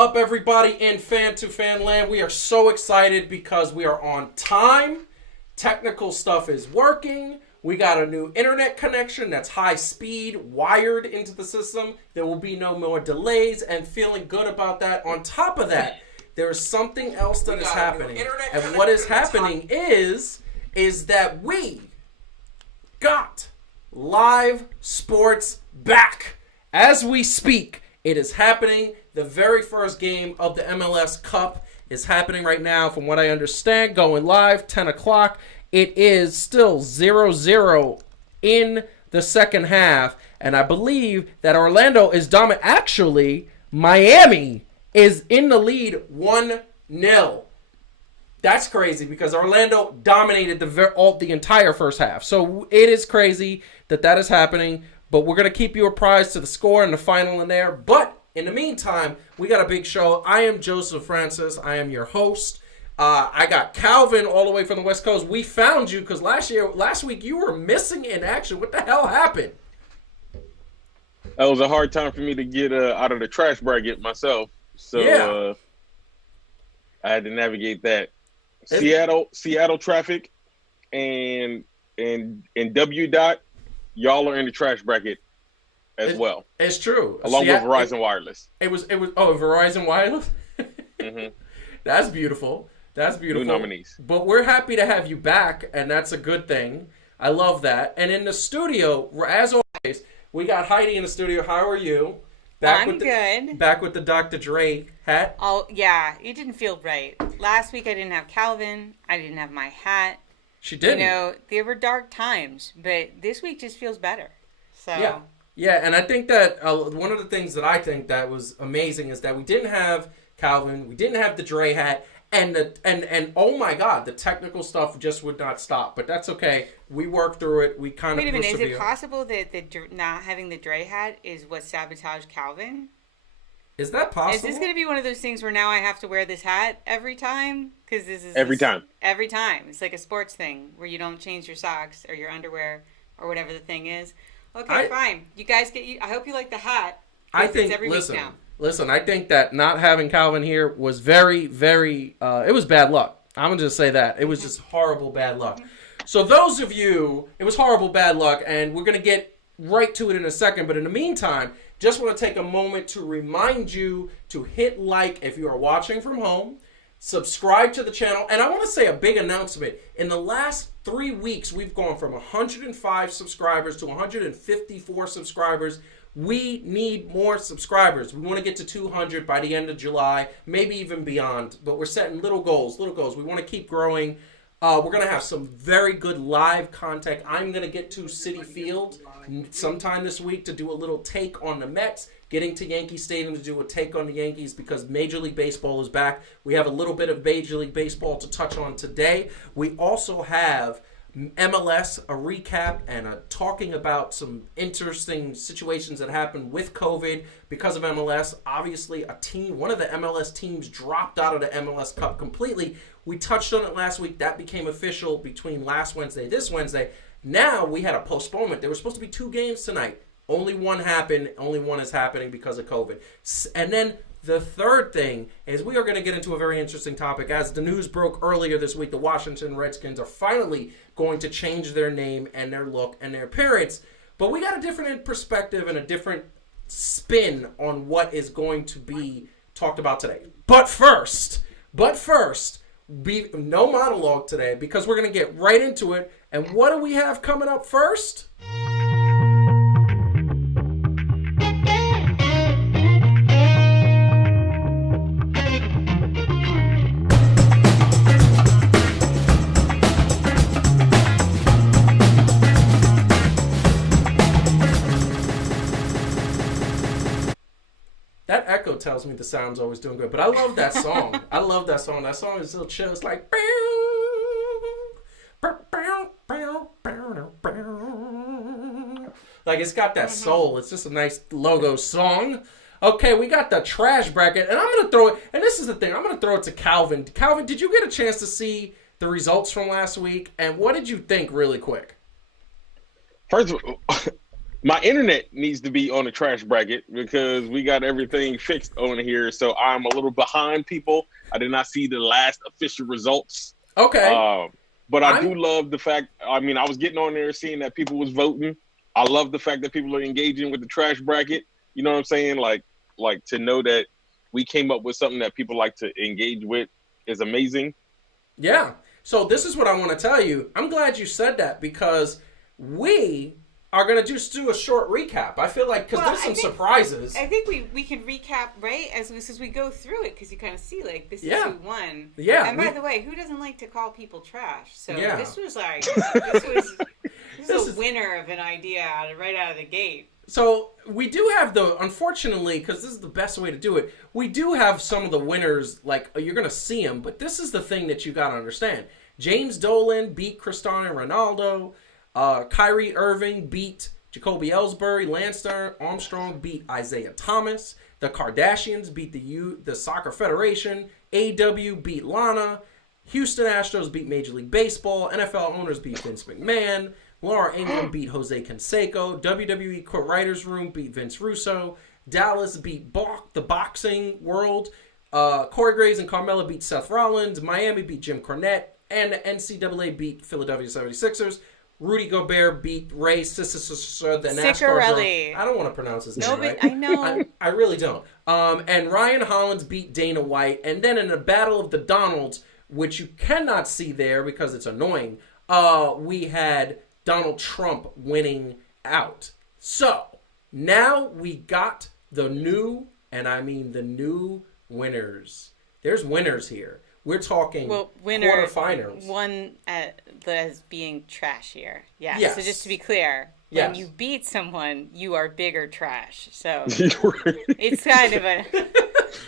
up, everybody in Fan to Fan Land? We are so excited because we are on time. Technical stuff is working. We got a new internet connection that's high speed, wired into the system. There will be no more delays, and feeling good about that. On top of that, there is something else that is happening. And what is happening is that we got live sports back. As we speak, it is happening. The very first game of the MLS Cup is happening right now, from what I understand, going live, 10 o'clock. It is still 0-0 in the second half, and I believe that Orlando is dominant. Actually, Miami is in the lead 1-0. That's crazy because Orlando dominated the entire first half. So it is crazy that is happening, but we're going to keep you apprised to the score and the final in there. But in the meantime, we got a big show. I am Joseph Francis. I am your host. I got Calvin all the way from the West Coast. We found you because last week you were missing in action. What the hell happened? It was a hard time for me to get out of the trash bracket myself. So I had to navigate that. Seattle traffic and W dot, y'all are in the trash bracket as well. It's true. Along with Verizon Wireless. It was Verizon Wireless? Mm-hmm. That's beautiful. New nominees. But we're happy to have you back, and that's a good thing. I love that. And in the studio, as always, we got Heidi in the studio. How are you? I'm good. Back with the Dr. Dre hat. Oh, yeah. It didn't feel right. Last week I didn't have Calvin. I didn't have my hat. She didn't. You know, there were dark times, but this week just feels better. So Yeah, and I think that one of the things that I think that was amazing is that we didn't have Calvin, we didn't have the Dre hat, and oh my God, the technical stuff just would not stop. But that's okay. We worked through it. We kind of Wait a minute, persevered. is it possible that not having the Dre hat is what sabotaged Calvin? Is that possible? Is this going to be one of those things where now I have to wear this hat every time? Because this is every time. Every time. It's like a sports thing where you don't change your socks or your underwear or whatever the thing is. Okay, fine. You guys I hope you like the hat. I think. Listen, I think that not having Calvin here was very, very. It was bad luck. I'm gonna just say that it was just horrible bad luck. So those of you, it was horrible bad luck, and we're gonna get right to it in a second. But in the meantime, just want to take a moment to remind you to hit like if you are watching from home. Subscribe to the channel. And I want to say a big announcement. In the last 3 weeks, we've gone from 105 subscribers to 154 subscribers. We need more subscribers. We want to get to 200 by the end of July, maybe even beyond. But we're setting little goals. We want to keep growing. We're going to have some very good live content. I'm going to get to Citi Field sometime this week to do a little take on the Mets. Getting to Yankee Stadium to do a take on the Yankees because Major League Baseball is back. We have a little bit of Major League Baseball to touch on today. We also have MLS, a recap, and talking about some interesting situations that happened with COVID because of MLS. Obviously, one of the MLS teams dropped out of the MLS Cup completely. We touched on it last week. That became official between last Wednesday, this Wednesday. Now we had a postponement. There were supposed to be 2 games tonight. Only one happened. Only one is happening because of COVID. And then the third thing is we are going to get into a very interesting topic. As the news broke earlier this week, the Washington Redskins are finally going to change their name and their look and their appearance. But we got a different perspective and a different spin on what is going to be talked about today. But first, no monologue today because we're going to get right into it. And what do we have coming up first? That echo tells me the sound's always doing good, but I love that song. That song is so chill. It's like, it's got that soul. It's just a nice logo song. Okay, we got the trash bracket, and I'm going to throw it, and this is the thing, I'm going to throw it to Calvin. Calvin, did you get a chance to see the results from last week, and what did you think really quick? First of all, My internet needs to be on the trash bracket because we got everything fixed on here. So I'm a little behind people. I did not see the last official results. Okay. But I do love the fact, I mean, I was getting on there seeing that people was voting. I love the fact that people are engaging with the trash bracket. You know what I'm saying? Like to know that we came up with something that people like to engage with is amazing. Yeah. So this is what I want to tell you. I'm glad you said that because we are going to just do a short recap. I feel like because there's some surprises. I think we can recap, right, as we go through it because you kind of see, like, this is who won. Yeah. And by the way, who doesn't like to call people trash? So this was like, this is a winner of an idea right out of the gate. So we do have unfortunately, because this is the best way to do it, we do have some of the winners, like, you're going to see them, but this is the thing that you got to understand. James Dolan beat Cristiano Ronaldo. Kyrie Irving beat Jacoby Ellsbury. Lance Armstrong beat Isaiah Thomas. The Kardashians beat the Soccer Federation. AW beat Lana. Houston Astros beat Major League Baseball. NFL owners beat Vince McMahon. Laura Ingraham beat Jose Canseco. WWE Writers Room beat Vince Russo. Dallas beat the boxing world. Corey Graves and Carmella beat Seth Rollins. Miami beat Jim Cornette. And NCAA beat Philadelphia 76ers. Rudy Gobert beat Ray Ciccarelli, the NASCAR. I don't want to pronounce his name right. I know. I really don't. And Ryan Hollins beat Dana White. And then in a battle of the Donalds, which you cannot see there because it's annoying, we had Donald Trump winning out. So, now we got the new, and I mean the new winners. There's winners here. We're talking quarterfinals. One as being trashier. Yeah. Yes. So just to be clear, when you beat someone, you are bigger trash. So it's kind of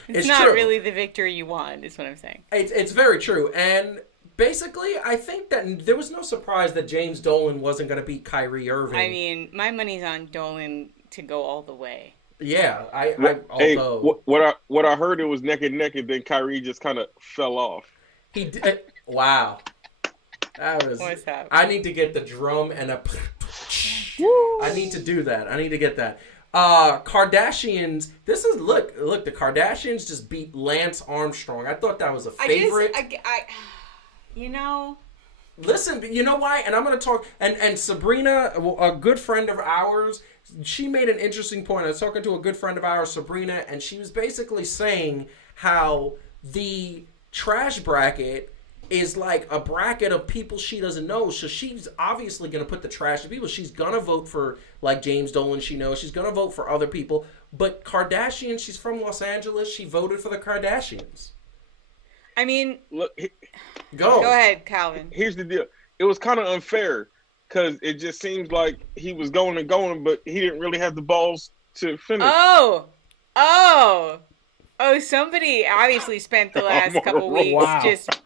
it's not true. Really the victory you want, is what I'm saying. It's very true. And basically, I think that there was no surprise that James Dolan wasn't going to beat Kyrie Irving. I mean, my money's on Dolan to go all the way. Yeah, what I heard, it was neck and neck, and then Kyrie just kind of fell off. He did. Wow, that was. What's that? I need to get the drum and a. I need to do that. I need to get that. Kardashians. This is look. The Kardashians just beat Lance Armstrong. I thought that was a favorite. You know. Listen, you know why? And I'm going to talk. And Sabrina, a good friend of ours. She made an interesting point. I was talking to a good friend of ours, Sabrina, and she was basically saying how the trash bracket is like a bracket of people she doesn't know. So she's obviously going to put the trash to people. She's going to vote for, like, James Dolan, she knows. She's going to vote for other people. But Kardashian, she's from Los Angeles. She voted for the Kardashians. I mean, look, go ahead, Calvin. Here's the deal. It was kind of unfair. Because it just seems like he was going and going, but he didn't really have the balls to finish. Oh! Somebody obviously spent the last couple weeks just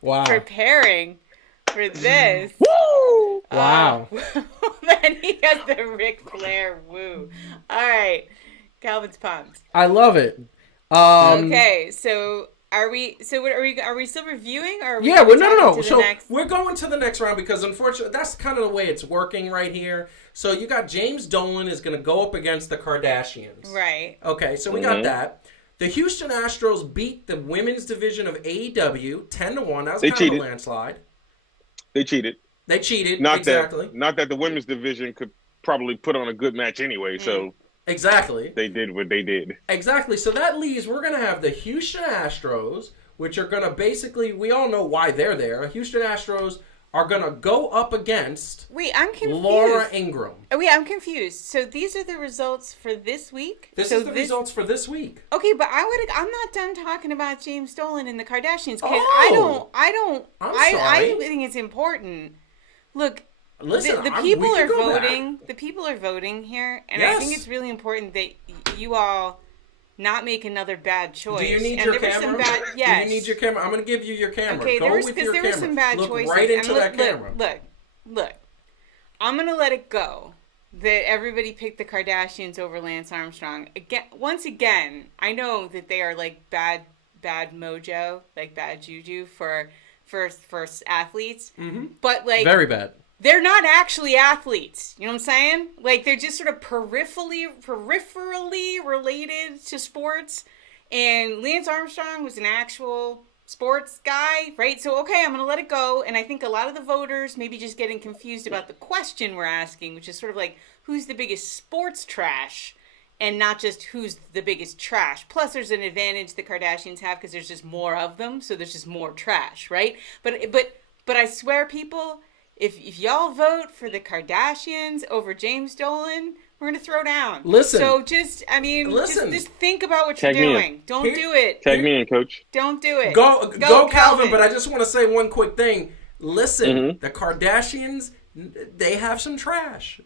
preparing for this. Woo! Wow. Then he has the Ric Flair woo. All right. Calvin's pumped. I love it. Okay, so... Are we still reviewing? Or are we no. So we're going to the next round because unfortunately that's kind of the way it's working right here. So you got James Dolan is going to go up against the Kardashians. Right. Okay, so we got that. The Houston Astros beat the women's division of AEW 10-1. That was kind of a landslide. They cheated. Not that the women's division could probably put on a good match anyway, so... Exactly. They did what they did. Exactly. So that leaves, we're going to have the Houston Astros, which are going to basically, we all know why they're there. Houston Astros are going to go up against I'm confused. Laura Ingraham. I'm confused. So these are the results for this week? This is the results for this week. Okay, but I'm not done talking about James Dolan and the Kardashians because I think it's important. Look, listen, the people are voting. The people are voting here, and I think it's really important that you all not make another bad choice. Do you need your camera? Yes. Do you need your camera? I'm going to give you your camera. Okay, there were some bad Look choices. right into that camera. Look. I'm going to let it go that everybody picked the Kardashians over Lance Armstrong. Once again, I know that they are like bad mojo, like bad juju for athletes. Mm-hmm. But like very bad. they're not actually athletes. You know what I'm saying? Like, they're just sort of peripherally related to sports. And Lance Armstrong was an actual sports guy, right? So, okay, I'm going to let it go. And I think a lot of the voters maybe just getting confused about the question we're asking, which is sort of like, who's the biggest sports trash? And not just who's the biggest trash. Plus, there's an advantage the Kardashians have because there's just more of them. So there's just more trash, right? But I swear, people, if y'all vote for the Kardashians over James Dolan, we're going to throw down. Listen. So just think about what you're doing. Don't do it. Tag me in, Coach. Don't do it. Go, Calvin. But I just want to say one quick thing. Listen, the Kardashians, they have some trash.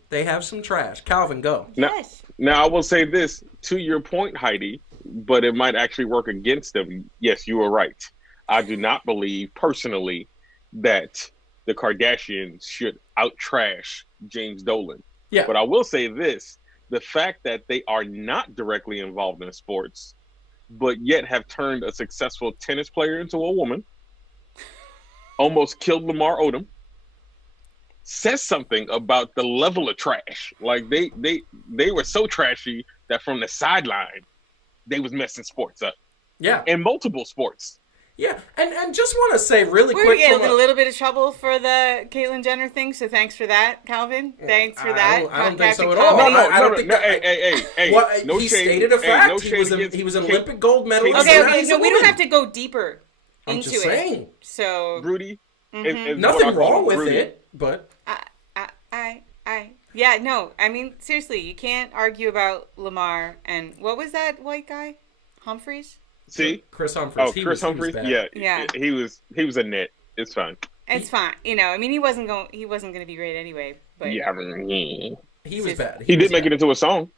Calvin, go. Yes. Now, I will say this, to your point, Heidi, but it might actually work against them. Yes, you are right. I do not believe, personally, that the Kardashians should out-trash James Dolan. Yeah. But I will say this, the fact that they are not directly involved in sports, but yet have turned a successful tennis player into a woman, almost killed Lamar Odom, says something about the level of trash. Like they were so trashy that from the sideline, they was messing sports up. Yeah. In multiple sports. Yeah, and just want to say really quick. We're getting a little bit of trouble for the Caitlyn Jenner thing, so thanks for that, Calvin. Thanks for that. I don't think so at all. No. Hey. No he shade. stated a fact. No he was an Olympic gold medalist. Okay, so we don't have to go deeper I'm into just it. saying. So, Rudy, nothing wrong with it, but yeah, no. I mean, seriously, you can't argue about Lamar and what was that white guy, Humphreys? See, Chris Humphries. Oh, Chris Humphries. Yeah. He was a net. It's fine. It's fine. You know, I mean, he wasn't going to be great anyway. But yeah, I mean, he was bad. He did make it into a song.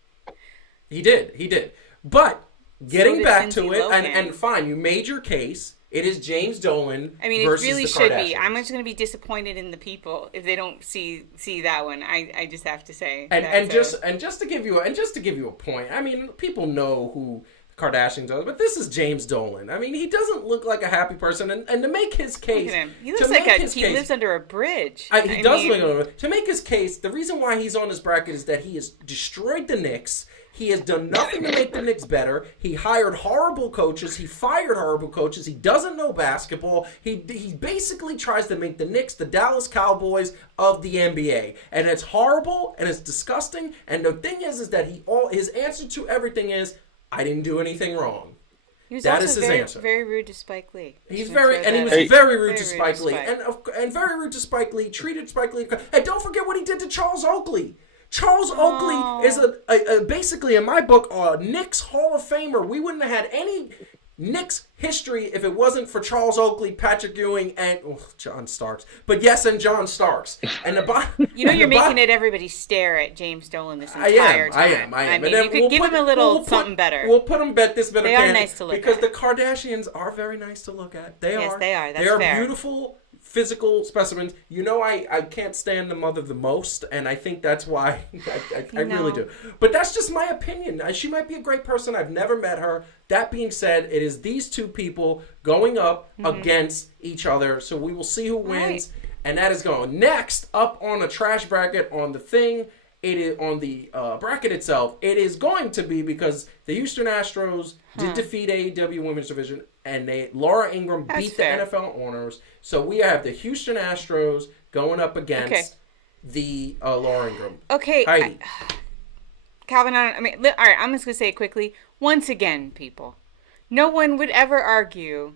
He did. But getting back to it, and fine, you made your case. It is James Dolan. I mean, versus it really the should Kardashians. be. I'm just going to be disappointed in the people if they don't see that one. I just have to say. And just to give you a point. I mean, people know who Kardashians are, but this is James Dolan. I mean, he doesn't look like a happy person, and to make his case, look at him. He looks like he lives under a bridge. He does look under a bridge. To make his case, the reason why he's on this bracket is that he has destroyed the Knicks. He has done nothing to make the Knicks better. He hired horrible coaches. He fired horrible coaches. He doesn't know basketball. He basically tries to make the Knicks the Dallas Cowboys of the NBA. And it's horrible and it's disgusting. And the thing is that his answer to everything is, I didn't do anything wrong. That is his answer. Very rude to Spike Lee. He was very rude to Spike Lee, and very rude to Spike Lee. Treated Spike Lee, and don't forget what he did to Charles Oakley. Charles Oakley is basically, in my book, a Knicks Hall of Famer. We wouldn't have had any Knicks history if it wasn't for Charles Oakley, Patrick Ewing, and John Starks. But yes, and John Starks. And you're making it everybody stare at James Dolan this entire time. I am. I mean, you could give him a little something better. We'll put them this bit of candy. They are nice to look at. Because the Kardashians are very nice to look at. They are. They are. That's they are fair. Beautiful physical specimens. You know, I can't stand the mother the most, and I think that's why I really do. But that's just my opinion. She might be a great person. I've never met her. That being said, it is these two people going up against each other. So we will see who wins, and that is going next up on a trash bracket on the thing. It is on the bracket itself. It is going to be because the Houston Astros did defeat AEW Women's Division, and Laura Ingraham beat the NFL Honors. So we have the Houston Astros going up against the Laura Ingraham. Okay, Heidi. Calvin, all right, I'm just going to say it quickly. Once again, people, no one would ever argue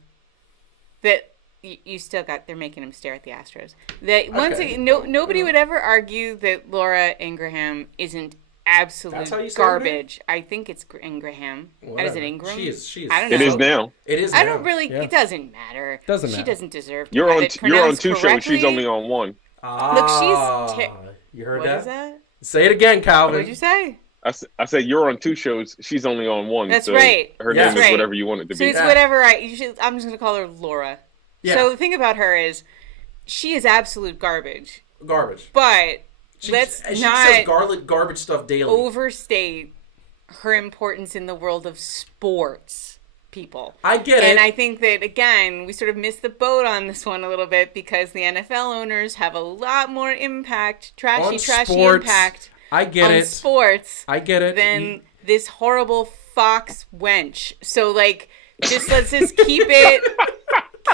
that you still got, they're making him stare at the Astros. That once again, nobody would ever argue that Laura Ingraham isn't absolute garbage. I think it's Ingraham. Is it Ingram? She is. I don't know. It is now. It is now. I don't really. Yeah. It doesn't matter. She doesn't deserve to You're have it You're on two correctly. shows. She's only on one. Look, she's. You heard what that? Is that? Say it again, Calvin. What did you say? I said you're on two shows. She's only on one. That's so right. Her name is whatever you want it to so be. So it's whatever. I'm just going to call her Laura. Yeah. So the thing about her is, she is absolute garbage. But let's not says garbage stuff daily. Overstate her importance in the world of sports. people. I get it. And I think that, again, we sort of missed the boat on this one a little bit because the NFL owners have a lot more impact, trashy impact on sports. I get it. Than this horrible Fox wench. So, like, let's just keep it,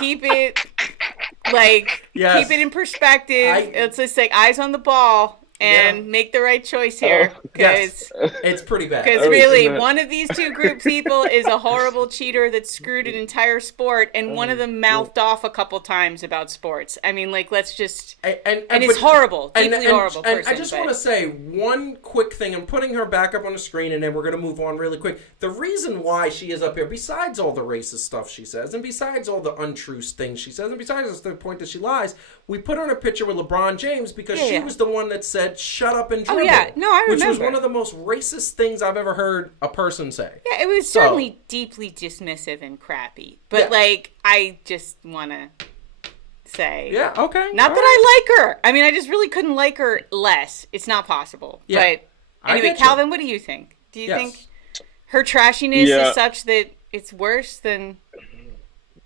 keep it in perspective. It's just like eyes on the ball. And make the right choice here, because it's pretty bad. Because really, one of these two group people is a horrible cheater that screwed an entire sport, and one of them mouthed off a couple times about sports. I mean, like, let's just and it's horrible, deeply horrible. And I just want to say one quick thing. I'm putting her back up on the screen, and then we're going to move on really quick. The reason why she is up here, besides all the racist stuff she says, and besides all the untrue things she says, and besides the point that she lies, we put her in a picture with LeBron James because she was the one that said, "Shut up and dribble." Oh, yeah. No, I remember. Which was one of the most racist things I've ever heard a person say. Yeah, it was certainly deeply dismissive and crappy. But, I just want to say... Yeah, okay. Not that I like her. I mean, I just really couldn't like her less. It's not possible. Yeah. But anyway, Calvin, what do you think? Do you think her trashiness is such that it's worse than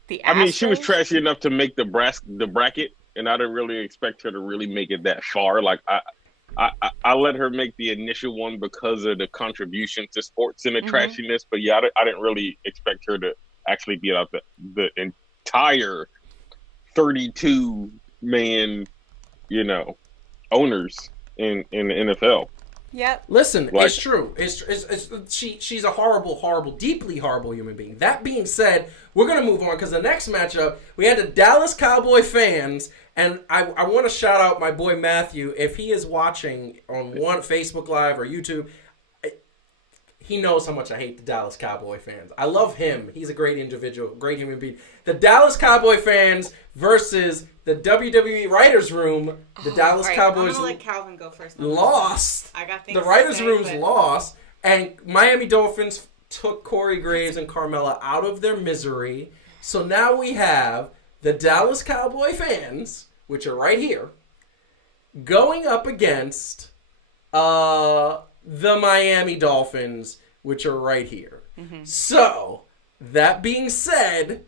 the Astros? I mean, she was trashy enough to make the bracket, and I didn't really expect her to really make it that far. Like, I let her make the initial one because of the contribution to sports and the trashiness, but I didn't really expect her to actually beat out the entire 32-man, owners in the NFL. Yep. Listen, it's true. She's a horrible, deeply horrible human being. That being said, we're going to move on because the next matchup, we had the Dallas Cowboy fans, and I want to shout out my boy Matthew. If he is watching on Facebook Live or YouTube, he knows how much I hate the Dallas Cowboy fans. I love him. He's a great individual, great human being. The Dallas Cowboy fans versus the WWE Writers Room. The Dallas Cowboys I'm gonna let Calvin go first. Lost. I got things the Writers Room's lost, and Miami Dolphins took Corey Graves and Carmella out of their misery. So now we have the Dallas Cowboy fans, which are right here, going up against the Miami Dolphins, which are right here. Mm-hmm. So, that being said,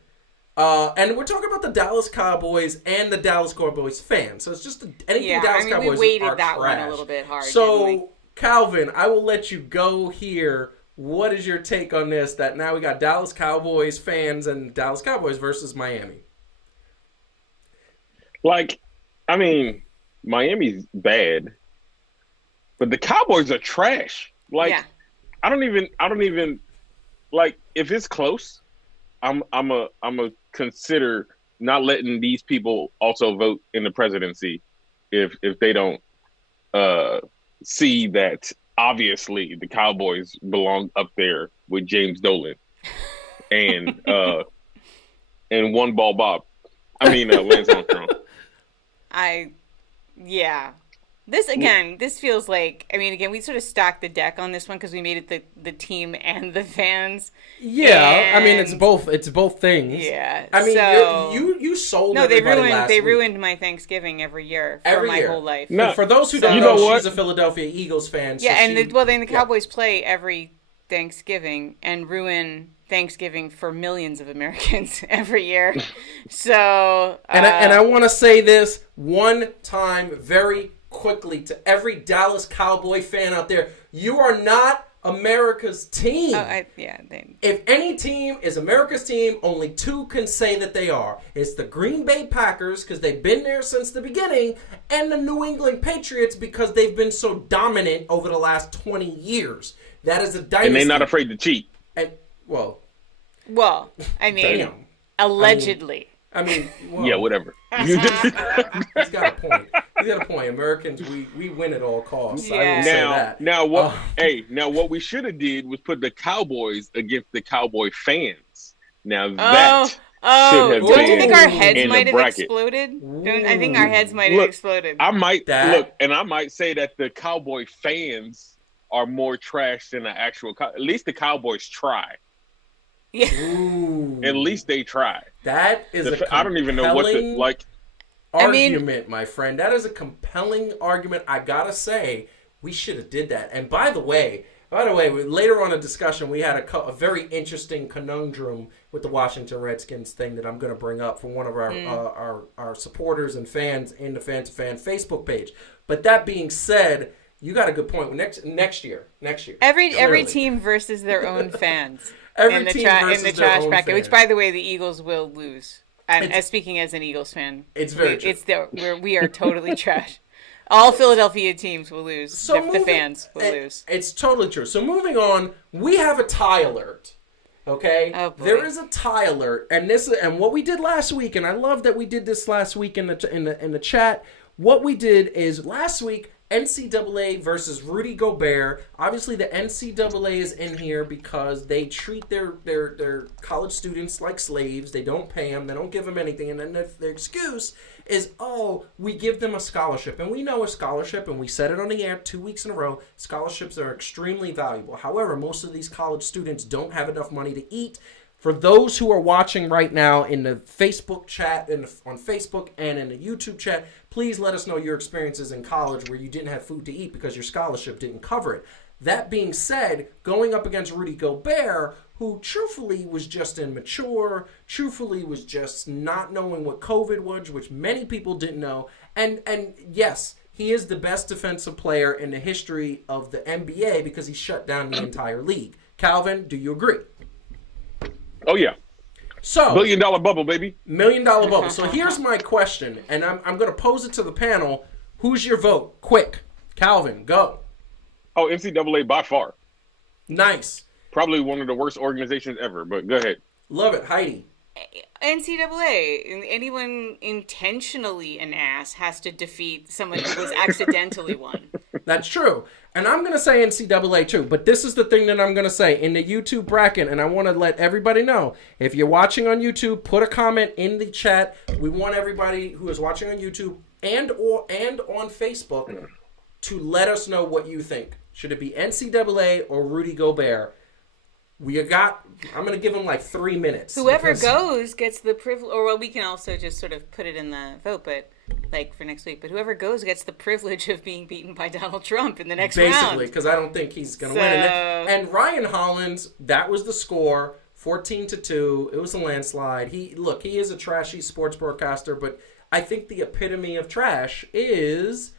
and we're talking about the Dallas Cowboys and the Dallas Cowboys fans. So it's just anything Dallas Cowboys we weighted are that trash. One a little bit hard. So, Calvin, I will let you go here. What is your take on this? That now we got Dallas Cowboys fans and Dallas Cowboys versus Miami. Miami's bad, but the Cowboys are trash. I don't even like if it's close. I'm a consider not letting these people also vote in the presidency if they don't see that obviously the Cowboys belong up there with James Dolan and One Ball Bob. Lance Armstrong. This feels like, we sort of stacked the deck on this one because we made it the team and the fans. Yeah, it's both things. Yeah. You sold No, everybody last they week. ruined my Thanksgiving every year for my whole life. No, for those who don't know, she's a Philadelphia Eagles fan. So then the Cowboys play every Thanksgiving and ruin Thanksgiving for millions of Americans every year. So and I want to say this one time very quickly to every Dallas Cowboy fan out there: you are not America's team. If any team is America's team, only two can say that they are. It's the Green Bay Packers because they've been there since the beginning, and the New England Patriots because they've been so dominant over the last 20 years. That is a dynasty. And they're not afraid to cheat. And allegedly. Yeah, whatever. He's got a point. Americans, we win at all costs. Yeah. I will say that. Now what we should have did was put the Cowboys against the Cowboy fans. Now that should have been. Don't you think our heads might have exploded? I think our heads might have exploded. I might say that the Cowboy fans are more trash than the actual. At least the Cowboys try. Yeah. At least they try. That is I don't even know what argument, my friend. That is a compelling argument. I gotta say, We should have did that. And by the way, later on in discussion, we had a very interesting conundrum with the Washington Redskins thing that I'm going to bring up from one of our supporters and fans in the Fan to Fan Facebook page. But that being said, you got a good point. Next year. Every team versus their own fans. Every team versus in the trash bracket, which, by the way, the Eagles will lose. And speaking as an Eagles fan, it's very true. We are totally trash. All Philadelphia teams will lose. So the fans will lose. It's totally true. So moving on, we have a tie alert. Okay, there is a tie alert, and what we did last week, and I love that we did this last week in the chat. What we did is last week, NCAA versus Rudy Gobert. Obviously, the NCAA is in here because they treat their college students like slaves. They don't pay them. They don't give them anything. And then the excuse is, we give them a scholarship. And we know a scholarship, and we said it on the air 2 weeks in a row, scholarships are extremely valuable. However, most of these college students don't have enough money to eat. For those who are watching right now in the Facebook chat, on Facebook and in the YouTube chat, please let us know your experiences in college where you didn't have food to eat because your scholarship didn't cover it. That being said, going up against Rudy Gobert, who truthfully was just immature, truthfully was just not knowing what COVID was, which many people didn't know. And yes, he is the best defensive player in the history of the NBA because he shut down the entire league. Calvin, do you agree? Oh, yeah. So, $1 billion bubble, baby. $1 million bubble. So here's my question, and I'm going to pose it to the panel. Who's your vote? Quick. Calvin, go. Oh, NCAA by far. Nice. Probably one of the worst organizations ever, but go ahead. Love it. Heidi. NCAA. Anyone intentionally an ass has to defeat someone who was accidentally one. That's true. And I'm going to say NCAA too, but this is the thing that I'm going to say in the YouTube bracket, and I want to let everybody know, if you're watching on YouTube, put a comment in the chat. We want everybody who is watching on YouTube and on Facebook to let us know what you think. Should it be NCAA or Rudy Gobert? I'm going to give him like 3 minutes. Whoever goes gets the privilege, or we can also just sort of put it in the vote, but like for next week. But whoever goes gets the privilege of being beaten by Donald Trump in the next round. Basically, because I don't think he's going to win. And Ryan Hollins, that was the score, 14-2. It was a landslide. He is a trashy sports broadcaster, but I think the epitome of trash is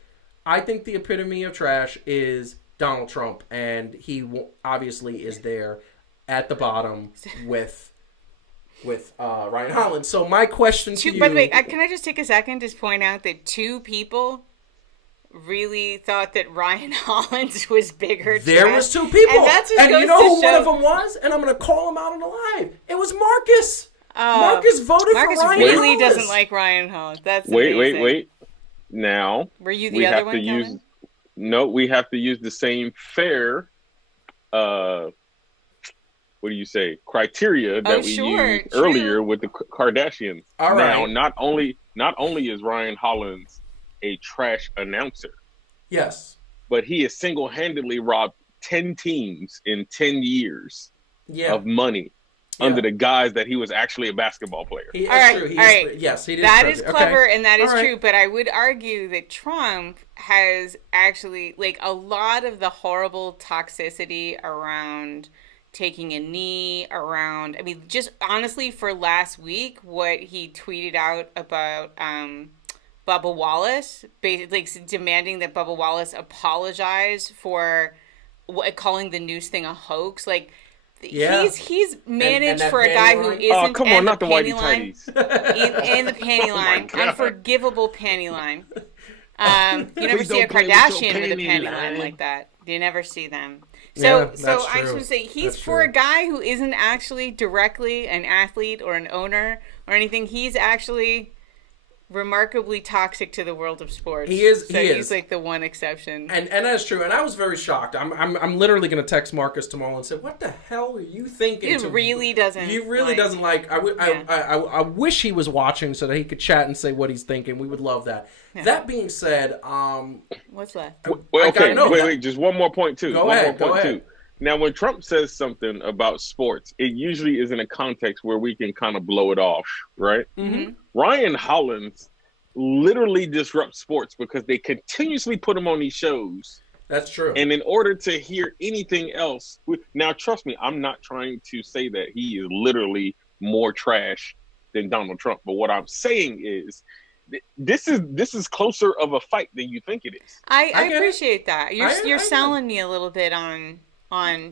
Donald Trump, and he obviously is there at the bottom with Ryan Hollins. So my question to you... By the way, can I just take a second to point out that 2 people really thought that Ryan Hollins was bigger. There was 2 people. And you know who one of them was? And I'm going to call him out on the live. It was Marcus. Marcus voted for Ryan Hollins. Marcus really doesn't like Ryan Hollins. That's amazing. Wait. Now... Were you the other one, Colin? No, we have to use the same fair... what do you say? Criteria that used earlier with the Kardashians. All right. Now, not only is Ryan Hollins a trash announcer, yes, but he has single-handedly robbed 10 teams in 10 years of money under the guise that he was actually a basketball player. All right. Yes, he did. That is clever and that is true, but I would argue that Trump has actually, like, a lot of the horrible toxicity around taking a knee, around, I mean, just honestly for last week, what he tweeted out about Bubba Wallace, basically like, demanding that Bubba Wallace apologize for calling the news thing a hoax. Like, he's managed and for a guy who isn't. Oh, come on, not the whitey tighties. In the panty line, unforgivable panty line. You never see a Kardashian with a panty line like that. You never see them. So I'm just going to say, he's for a guy who isn't actually directly an athlete or an owner or anything. He's actually remarkably toxic to the world of sports. He's like the one exception. And that's true. And I was very shocked. I'm literally going to text Marcus tomorrow and say, "What the hell are you thinking?" He really doesn't. I wish he was watching so that he could chat and say what he's thinking. We would love that. Yeah. That being said, what's left? Wait. Just one more point too. Go ahead. Now, when Trump says something about sports, it usually is in a context where we can kind of blow it off, right? Mm-hmm. Ryan Hollins literally disrupts sports because they continuously put him on these shows That's true. And in order to hear anything else, now trust me, I'm not trying to say that he is literally more trash than Donald Trump. But what I'm saying is, this is closer of a fight than you think it is. I appreciate that. You're selling me a little bit on.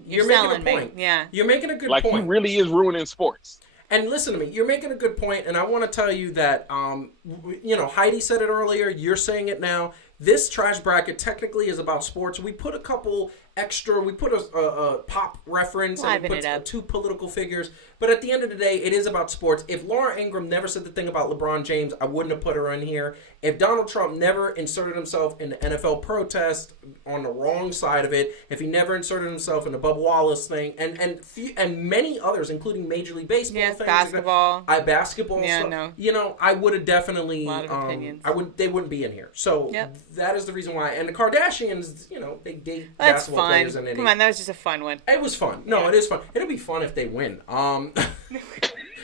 You're making a point. Yeah, you're making a good point. Like, he really is ruining sports. And listen to me, you're making a good point, and I want to tell you that, Heidi said it earlier, you're saying it now. This trash bracket technically is about sports. We put a couple extra, we put a pop reference, and we put two political figures. But at the end of the day, it is about sports. If Laura Ingraham never said the thing about LeBron James, I wouldn't have put her in here. If Donald Trump never inserted himself in the NFL protest on the wrong side of it, if he never inserted himself in the Bubba Wallace thing, and many others, including Major League Baseball things, basketball, basketball yeah, stuff, I would have definitely, a lot of opinions. they wouldn't be in here. So that is the reason why. And the Kardashians, they date That's basketball fun. players. And Come on, that was just a fun one. It was fun. No, it is fun. It'll be fun if they win.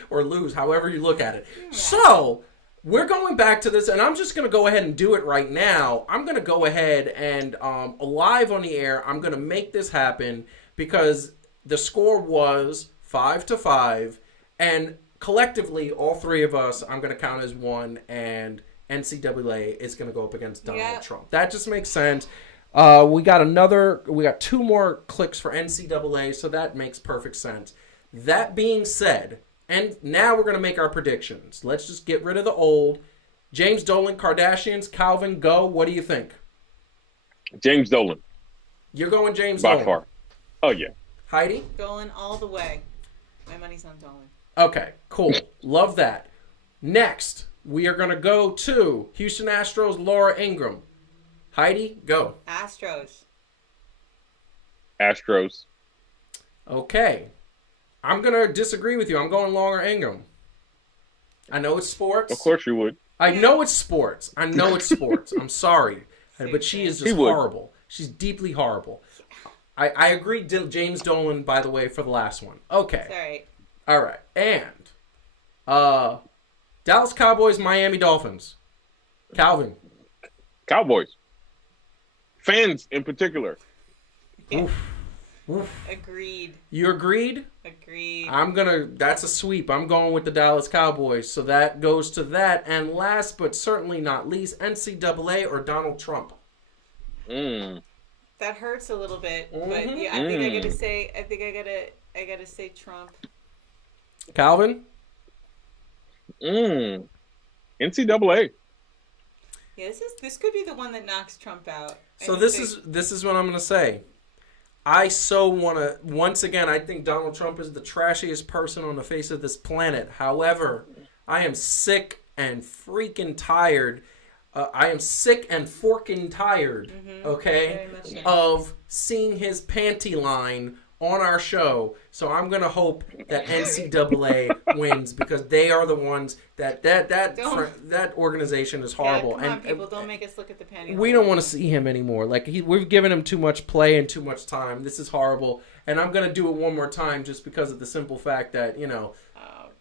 Or lose, however you look at it. Yeah. So, we're going back to this, and I'm just going to go ahead and do it right now. I'm going to go ahead and, live on the air, I'm going to make this happen because the score was 5-5, and collectively, all three of us, I'm going to count as one, and NCAA is going to go up against Donald Trump. That just makes sense. We got two more clicks for NCAA, so that makes perfect sense. That being said, and now we're going to make our predictions. Let's just get rid of the old. James Dolan, Kardashians, Calvin, go. What do you think? James Dolan. You're going James Dolan? By far. Oh, yeah. Heidi? Dolan all the way. My money's on Dolan. Okay, cool. Love that. Next, we are going to go to Houston Astros, Laura Ingraham. Heidi, go. Astros. Astros. Okay. I'm going to disagree with you. I'm going Laura Ingraham. I know it's sports. Of course you would. I know it's sports. I'm sorry. But she is just horrible. She's deeply horrible. I agree, James Dolan, by the way, for the last one. Okay. Sorry. All right. And Dallas Cowboys, Miami Dolphins. Calvin. Cowboys. Fans in particular. Oof. Agreed. You agreed? Agreed. That's a sweep. I'm going with the Dallas Cowboys. So that goes to that. And last but certainly not least, NCAA or Donald Trump. That hurts a little bit, but yeah, I think I gotta say Trump. Calvin? NCAA. Yeah, this could be the one that knocks Trump out. So this is what I'm gonna say. I so want to, once again, I think Donald Trump is the trashiest person on the face of this planet. However, I am sick and freaking tired. I am sick and forking tired, okay, of seeing his panty line on our show. So I'm going to hope that NCAA wins because they are the ones that organization is horrible. Yeah, come on, people, don't make us look at the panty line. We don't want to see him anymore. Like we've given him too much play and too much time. This is horrible. And I'm going to do it one more time just because of the simple fact that,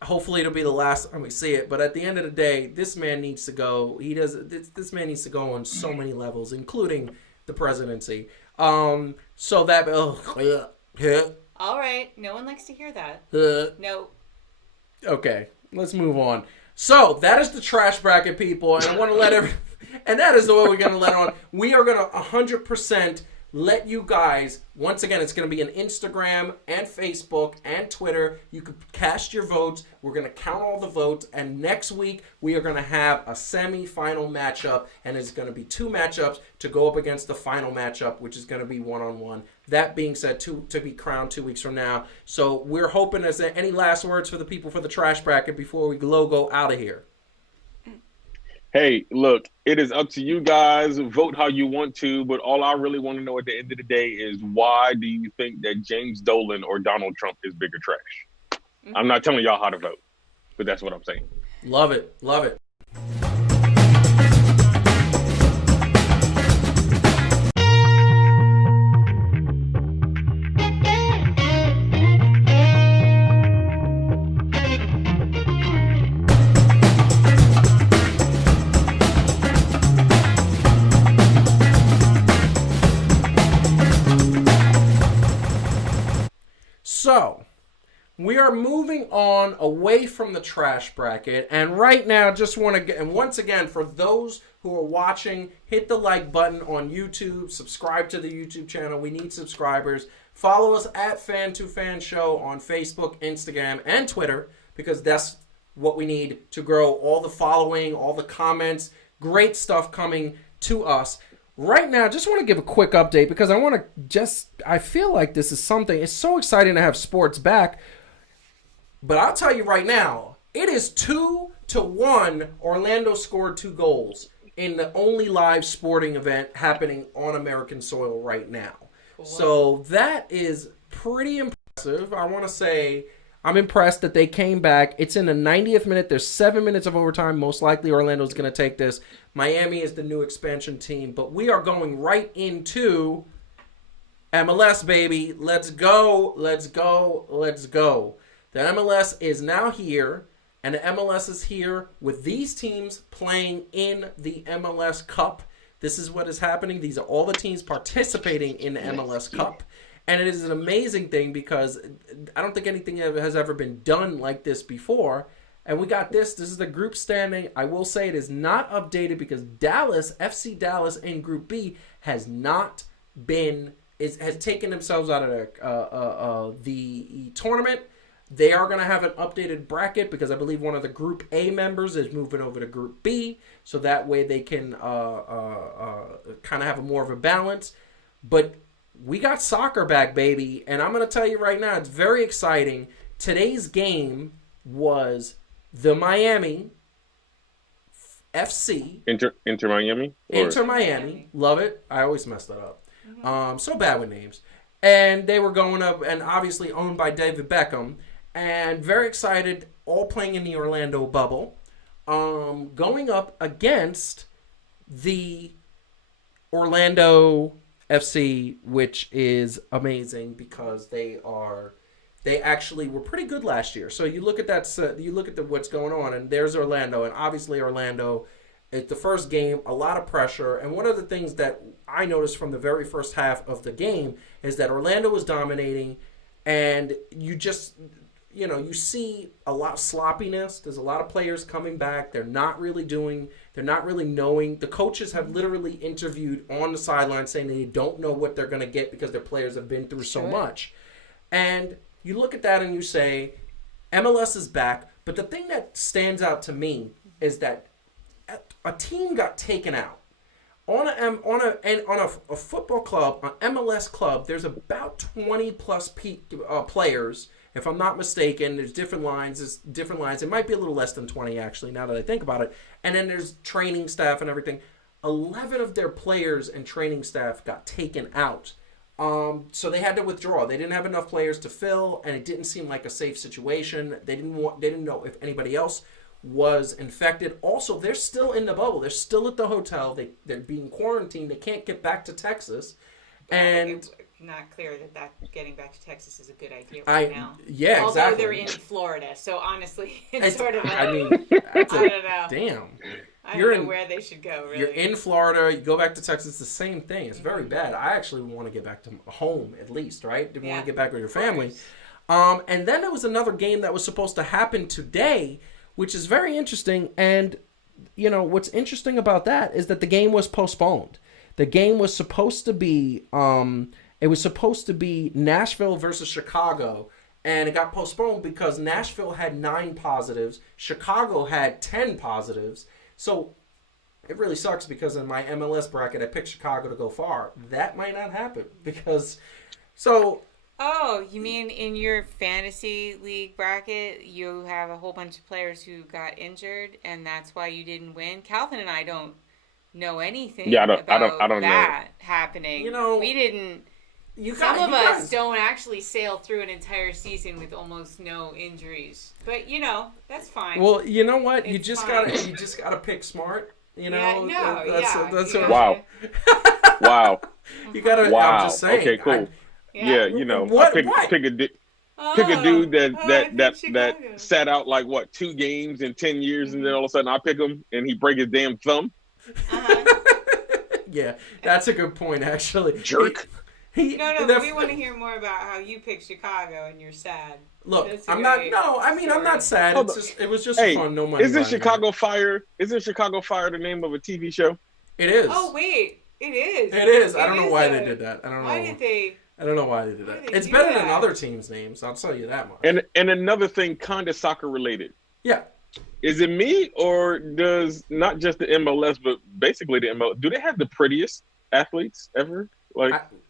hopefully it'll be the last time we see it. But at the end of the day, this man needs to go. This man needs to go on so many levels, including the presidency. So that... All right. No one likes to hear that. No. Okay. Let's move on. So, that is the trash bracket, people. And I want to and that is the way we're going to let on. We are going to 100% let you guys, once again, it's going to be on Instagram and Facebook and Twitter. You can cast your votes. We're going to count all the votes. And next week, we are going to have a semi-final matchup. And it's going to be 2 matchups to go up against the final matchup, which is going to be one-on-one. That being said, to be crowned 2 weeks from now. So we're hoping, is there any last words for the people for the trash bracket before we go out of here? Hey, look, it is up to you guys. Vote how you want to, but all I really want to know at the end of the day is why do you think that James Dolan or Donald Trump is bigger trash? I'm not telling y'all how to vote, but that's what I'm saying. Love it. Love it. So, we are moving on away from the trash bracket. And right now, just want to get, and once again, for those who are watching, hit the like button on YouTube. Subscribe to the YouTube channel. We need subscribers. Follow us at Fan2Fan Show on Facebook, Instagram, and Twitter, because that's what we need to grow all the following, all the comments. Great stuff coming to us. Right now, just want to give a quick update because I feel like this is something. It's so exciting to have sports back. But I'll tell you right now, it is 2-1. Orlando scored 2 goals in the only live sporting event happening on American soil right now. Cool. So that is pretty impressive. I want to say I'm impressed that they came back. It's in the 90th minute. There's 7 minutes of overtime. Most likely Orlando's going to take this. Miami is the new expansion team. But we are going right into MLS, baby. Let's go. Let's go. Let's go. The MLS is now here. And the MLS is here with these teams playing in the MLS Cup. This is what is happening. These are all the teams participating in the MLS Cup. And it is an amazing thing because I don't think anything has ever been done like this before. And we got this. This is the group standing. I will say it is not updated because Dallas, FC Dallas in Group B, has taken themselves out of the tournament. They are going to have an updated bracket because I believe one of the Group A members is moving over to Group B. So that way they can kind of have more of a balance. But we got soccer back, baby. And I'm going to tell you right now, it's very exciting. Today's game was the Miami FC. Inter Miami? Inter Miami. Love it. I always mess that up. Mm-hmm. So bad with names. And they were going up, and obviously owned by David Beckham. And very excited, all playing in the Orlando bubble. Going up against the Orlando FC, which is amazing because they actually were pretty good last year. So you look at that, you look at what's going on, and there's Orlando, and obviously Orlando, it's the first game, a lot of pressure. And one of the things that I noticed from the very first half of the game is that Orlando was dominating, and you see a lot of sloppiness. There's a lot of players coming back. They're not really knowing. The coaches have literally interviewed on the sideline saying they don't know what they're going to get because their players have been through so much. And you look at that and you say, MLS is back. But the thing that stands out to me is that a team got taken out. On a football club, an MLS club, there's about 20 plus players. If I'm not mistaken, there's different lines. It might be a little less than 20, actually, now that I think about it. And then there's training staff and everything. 11 of their players and training staff got taken out. So they had to withdraw. They didn't have enough players to fill, and it didn't seem like a safe situation. They didn't know if anybody else was infected. Also, they're still in the bubble. They're still at the hotel. They're being quarantined. They can't get back to Texas. And it's not clear that getting back to Texas is a good idea right now. Yeah, although exactly. They're in Florida, so honestly, it's sort of. I don't know. Damn. I don't know where they should go. Really, you're in Florida. You go back to Texas. It's the same thing. It's very bad. I actually want to get back to home at least, right? You want to get back with your family. And then there was another game that was supposed to happen today, which is very interesting. And what's interesting about that is that the game was postponed. The game was supposed to be Nashville versus Chicago, and it got postponed because Nashville had 9 positives, Chicago had 10 positives. So it really sucks because in my MLS bracket, I picked Chicago to go far. That might not happen because Oh, you mean in your fantasy league bracket, you have a whole bunch of players who got injured, and that's why you didn't win? Calvin and I don't know anything about that happening. We didn't. Some of us don't actually sail through an entire season with almost no injuries, but that's fine. Well, you know what? You just gotta pick smart. Wow. Wow. You gotta. Wow. I'm just saying. Okay. Cool. Pick a dude that sat out like 2 games in 10 years, and then all of a sudden I pick him and he break his damn thumb. Yeah, that's a good point, actually. Jerk. No, we want to hear more about how you picked Chicago and you're sad. Look, I'm not sad. It was just fun. No money. Isn't Chicago Fire the name of a TV show? It is. Oh wait, it is. It is. I don't know why they did that. I don't know. Why did they? I don't know why they did that. It's better than other teams' names. I'll tell you that much. And another thing, kind of soccer related. Yeah. Is it me, or does not just the MLS, but basically the MLS, do they have the prettiest athletes ever?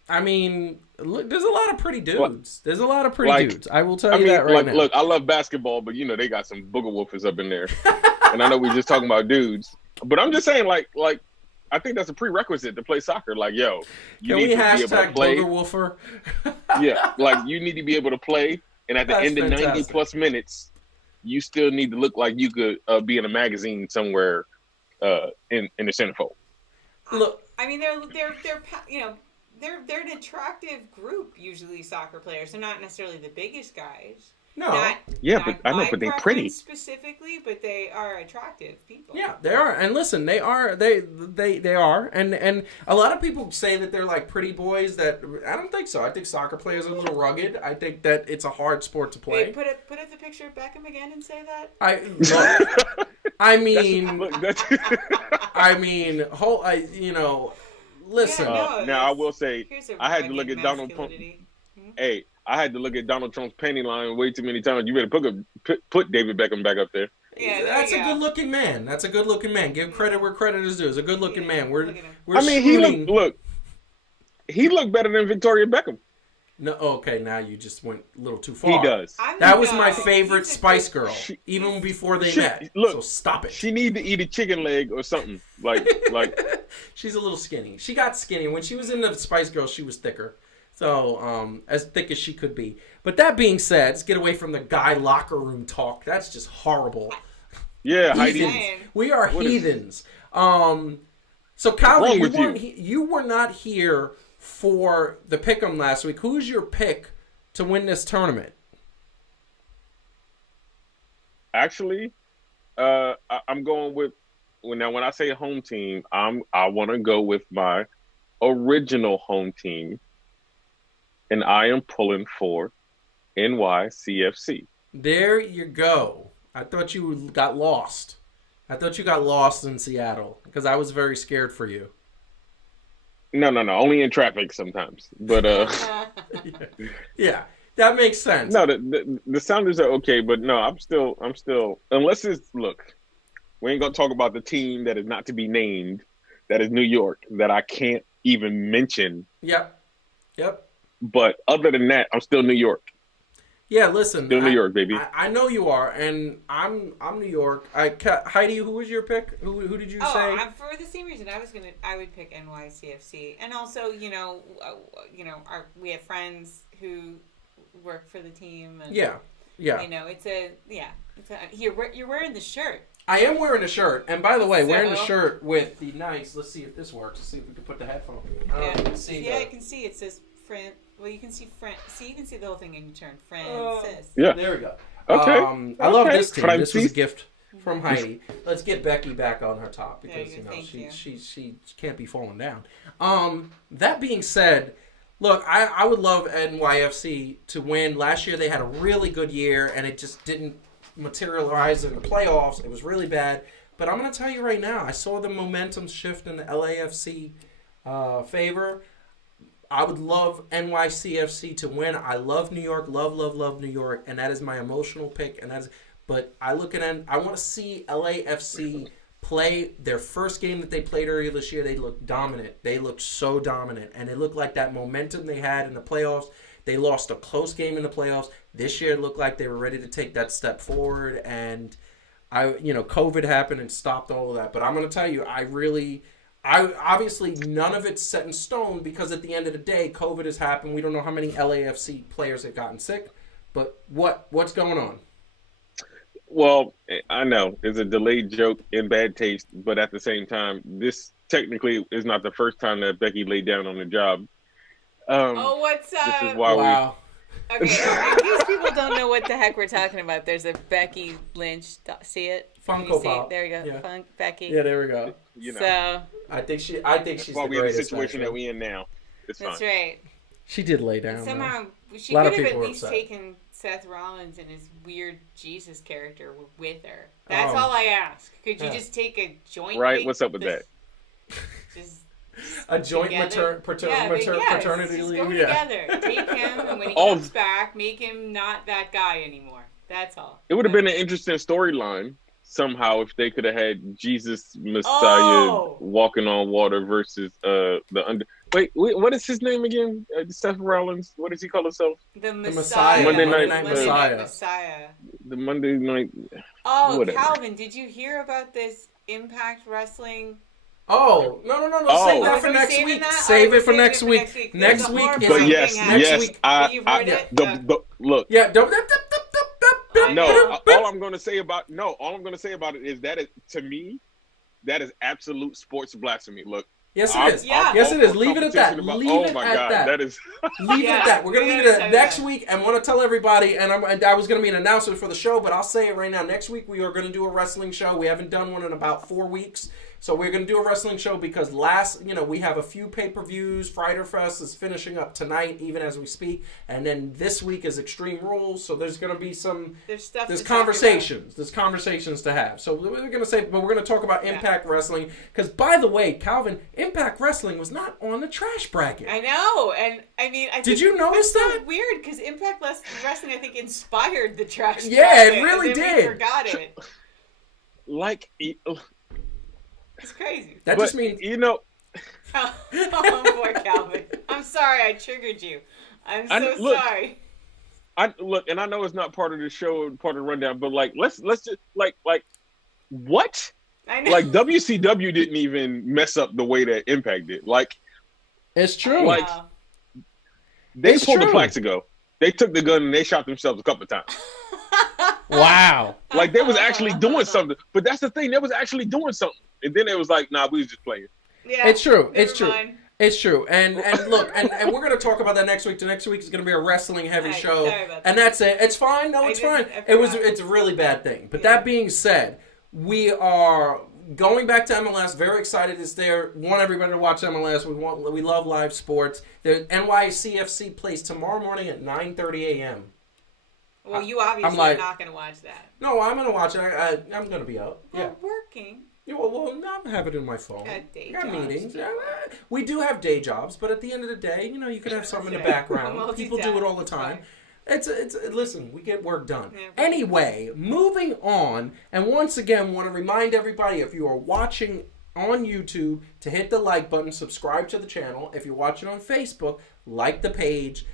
I mean, look, there's a lot of pretty dudes. There's a lot of pretty dudes. I will tell you that right now. Look, I love basketball, but they got some booger woofers up in there. And I know we're just talking about dudes, but I'm just saying, like I think that's a prerequisite to play soccer. Like, yo, can we hashtag booger woofer? Yeah, you need to be able to play, and at the end of 90 plus minutes, you still need to look like you could be in a magazine somewhere in the centerfold. Look, I mean, they're an attractive group. Usually, soccer players. They're not necessarily the biggest guys. No. But they're pretty specifically. But they are attractive people. Yeah, they are. And listen, they are. They are. And a lot of people say that they're like pretty boys. That I don't think so. I think soccer players are a little rugged. I think that it's a hard sport to play. Wait, put up the picture of Beckham again and say that. Listen. Now I will say I had to look at Donald Trump. Hey, I had to look at Donald Trump's panty line way too many times. You better put David Beckham back up there. Yeah, that's a good looking man. That's a good looking man. Give credit where credit is due. He's a good looking man. He looked better than Victoria Beckham. No, okay, now you just went a little too far. He does. That was my favorite Spice Girl, even before they met. Look, so stop it. She need to eat a chicken leg or something. Like she's a little skinny. She got skinny when she was in the Spice Girls. She was thicker, so as thick as she could be. But that being said, let's get away from the guy locker room talk. That's just horrible. Yeah, Heidi. We are heathens. So Calvin, you were not here for the pick'em last week. Who's your pick to win this tournament? Actually, I'm going with when I say home team, I want to go with my original home team, and I am pulling for NYCFC. There you go. I thought you got lost. I thought you got lost in Seattle because I was very scared for you. No. Only in traffic sometimes. But yeah, that makes sense. No, the Sounders are okay, but no, I'm still. Unless it's we ain't gonna talk about the team that is not to be named. That is New York. That I can't even mention. Yep. But other than that, I'm still New York. Yeah, listen. Still New York, baby. I know you are, and I'm New York. Heidi, who was your pick? Who did you say? For the same reason, I would pick NYCFC, and also, we have friends who work for the team. And, yeah. You're wearing the shirt. I am wearing a shirt, and by the way, wearing the shirt with the nice. Let's see if this works. Let's see if we can put the headphone. I can see it says friend. Well, you can see you can see the whole thing in turn. Francis. Yeah. There we go. Okay. I love this team. This was a gift from Heidi. Let's get Becky back on her top because she can't be falling down. That being said, look, I would love NYFC to win. Last year they had a really good year and it just didn't materialize in the playoffs. It was really bad. But I'm going to tell you right now, I saw the momentum shift in the LAFC favor. I would love NYCFC to win. I love New York, love New York, and that is my emotional pick. But I want to see LAFC play their first game that they played earlier this year. They looked dominant. They looked so dominant, and it looked like that momentum they had in the playoffs. They lost a close game in the playoffs. This year it looked like they were ready to take that step forward, and COVID happened and stopped all of that. But I'm going to tell you, obviously none of it's set in stone because at the end of the day, COVID has happened. We don't know how many LAFC players have gotten sick, but what's going on? Well, I know it's a delayed joke in bad taste, but at the same time, this technically is not the first time that Becky laid down on the job. What's up? This is why wow. Okay, in case people don't know what the heck we're talking about, there's a Becky Lynch. See it? Funko Pop. There you go. Yeah. Becky. Yeah, there we go. So I think she's why the we in the greatest. situation that we in now. That's right. She did lay down. Somehow, she could have at least taken Seth Rollins and his weird Jesus character with her. That's all I ask. Could you just take a joint? Right? What's up with that? Just a joint paternity leave. Go together. Take him, and when he comes back, make him not that guy anymore. That's all. It would have been an interesting storyline somehow if they could have had Jesus Messiah walking on water versus Wait, what is his name again? Seth Rollins. What does he call himself? The Messiah. Monday Night Messiah. The Monday Night. Oh, whatever. Calvin, did you hear about this Impact Wrestling? Oh, no. Save that for next week. Save it for next week. Next week is but yes. Look. Yeah. No. All I'm going to say about it is that to me, that is absolute sports blasphemy. Look. Yes, it is. Yes, it is. Leave it at that. Leave it at that. That is. Leave it at that. We're going to leave it at next week, and want to tell everybody, and I was going to be an announcer for the show, but I'll say it right now. Next week, we are going to do a wrestling show. We haven't done one in about 4 weeks. So we're going to do a wrestling show because we have a few pay-per-views. Friday Fest is finishing up tonight, even as we speak. And then this week is Extreme Rules. So there's going to be there's conversations. There's conversations to have. So we're going to say, but we're going to talk about Impact Wrestling. Because, by the way, Calvin, Impact Wrestling was not on the trash bracket. I know. And, I mean, did you notice that? So weird, because Impact Wrestling, I think, inspired the trash bracket. Yeah, it really did. We forgot it. It's crazy. That just means Oh, poor Calvin. I'm sorry I triggered you. I'm so sorry. And I know it's not part of the show, part of the rundown, but let's just what? I know. WCW didn't even mess up the way that Impact did. It's true. They pulled the Plaxico. They took the gun and they shot themselves a couple of times. Wow. They was actually doing something. But that's the thing. They was actually doing something. And then it was nah, we was just playing. Yeah. It's true. It's true. And look, and we're going to talk about that next week. The next week is going to be a wrestling heavy show. Sorry about that. And that's it. It's fine. No, it's fine. It's a really bad thing. But that being said, we are going back to MLS. Very excited it's there. Want everybody to watch MLS. We love live sports. The NYCFC plays tomorrow morning at 9:30 a.m. Well, you obviously are not going to watch that. No, I'm going to watch it. I'm going to be up. Yeah. Well, working. Yeah, well, I have it in my phone. Got meetings. Yeah, we do have day jobs, but at the end of the day, you could have something in the background. People do it all the time. Listen, we get work done. Yeah, anyway, moving on, and once again, want to remind everybody, if you are watching on YouTube, to hit the like button, subscribe to the channel. If you're watching on Facebook, like the page,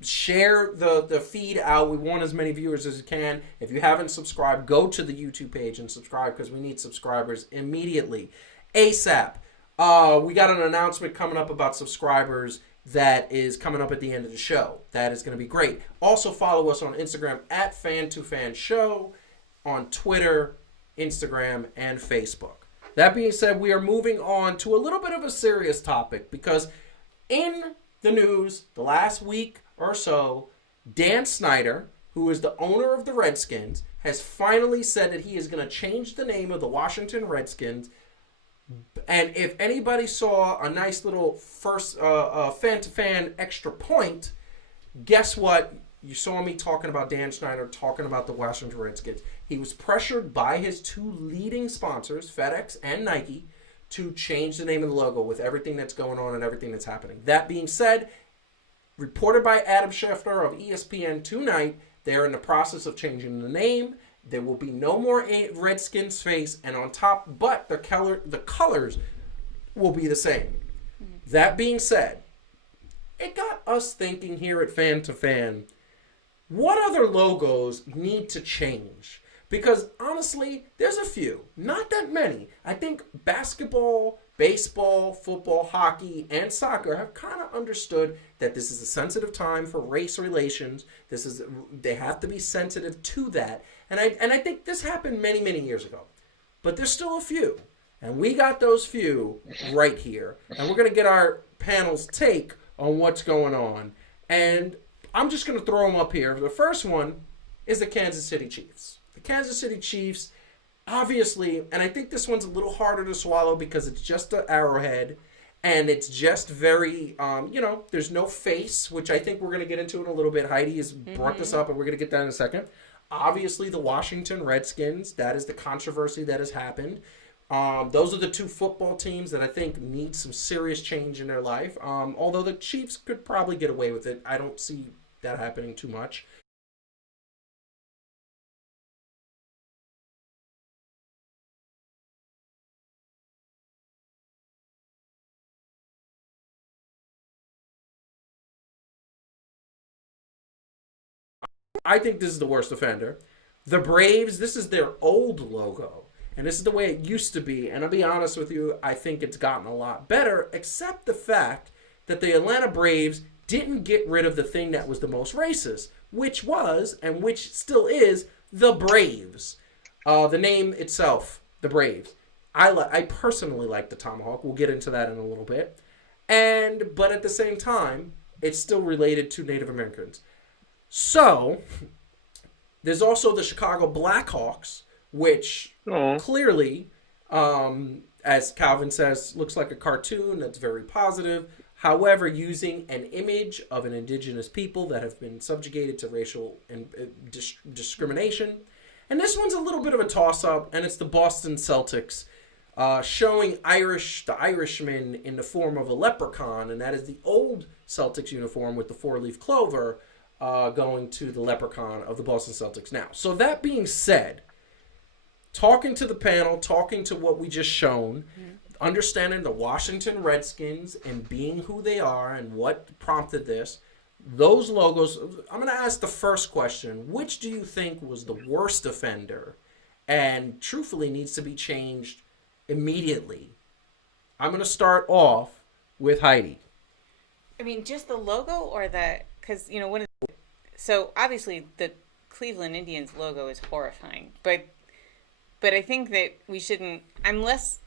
share the feed out. We want as many viewers as we can. If you haven't subscribed, go to the YouTube page and subscribe because we need subscribers immediately. ASAP. We got an announcement coming up about subscribers that is coming up at the end of the show. That is going to be great. Also follow us on Instagram at Fan2Fan on Twitter, Instagram, and Facebook. That being said, we are moving on to a little bit of a serious topic because in the news the last week or so, Dan Snyder, who is the owner of the Redskins, has finally said that he is going to change the name of the Washington Redskins. And if anybody saw a nice little first fan-to-fan extra point, guess what? You saw me talking about Dan Snyder, talking about the Washington Redskins. He was pressured by his two leading sponsors, FedEx and Nike, to change the name of the logo with everything that's going on and everything that's happening. That being said, reported by Adam Schefter of ESPN tonight, they're in the process of changing the name. There will be no more Redskins face, and on top, but the colors will be the same. That being said, it got us thinking here at Fan to Fan, what other logos need to change? Because honestly, there's a few, not that many. I think basketball, baseball, football, hockey, and soccer have kind of understood that this is a sensitive time for race relations. They have to be sensitive to that. And I think this happened many, many years ago. But there's still a few. And we got those few right here. And we're going to get our panel's take on what's going on. And I'm just going to throw them up here. The first one is the Kansas City Chiefs. The Kansas City Chiefs, obviously, and I think this one's a little harder to swallow because it's just an Arrowhead. And it's just very, there's no face, which I think we're going to get into in a little bit. Heidi has brought this up, and we're going to get that in a second. Obviously, the Washington Redskins, that is the controversy that has happened. Those are the two football teams that I think need some serious change in their life. Although the Chiefs could probably get away with it. I don't see that happening too much. I think this is the worst offender. The Braves, this is their old logo. And this is the way it used to be. And I'll be honest with you, I think it's gotten a lot better, except the fact that the Atlanta Braves didn't get rid of the thing that was the most racist, which was, and which still is, the Braves. The name itself, the Braves. I personally like the tomahawk. We'll get into that in a little bit. But at the same time, it's still related to Native Americans. So, there's also the Chicago Blackhawks, which clearly, as Calvin says, looks like a cartoon that's very positive. However, using an image of an indigenous people that have been subjugated to racial and discrimination. And this one's a little bit of a toss-up, and it's the Boston Celtics showing the Irishman in the form of a leprechaun, and that is the old Celtics uniform with the four-leaf clover going to the leprechaun of the Boston Celtics now. So that being said, talking to the panel, talking to what we just shown, understanding the Washington Redskins and being who they are and what prompted this, those logos, I'm going to ask the first question. Which do you think was the worst offender and truthfully needs to be changed immediately? I'm going to start off with Heidi. I mean, just the logo or because, so obviously the Cleveland Indians logo is horrifying, but I think that I'm less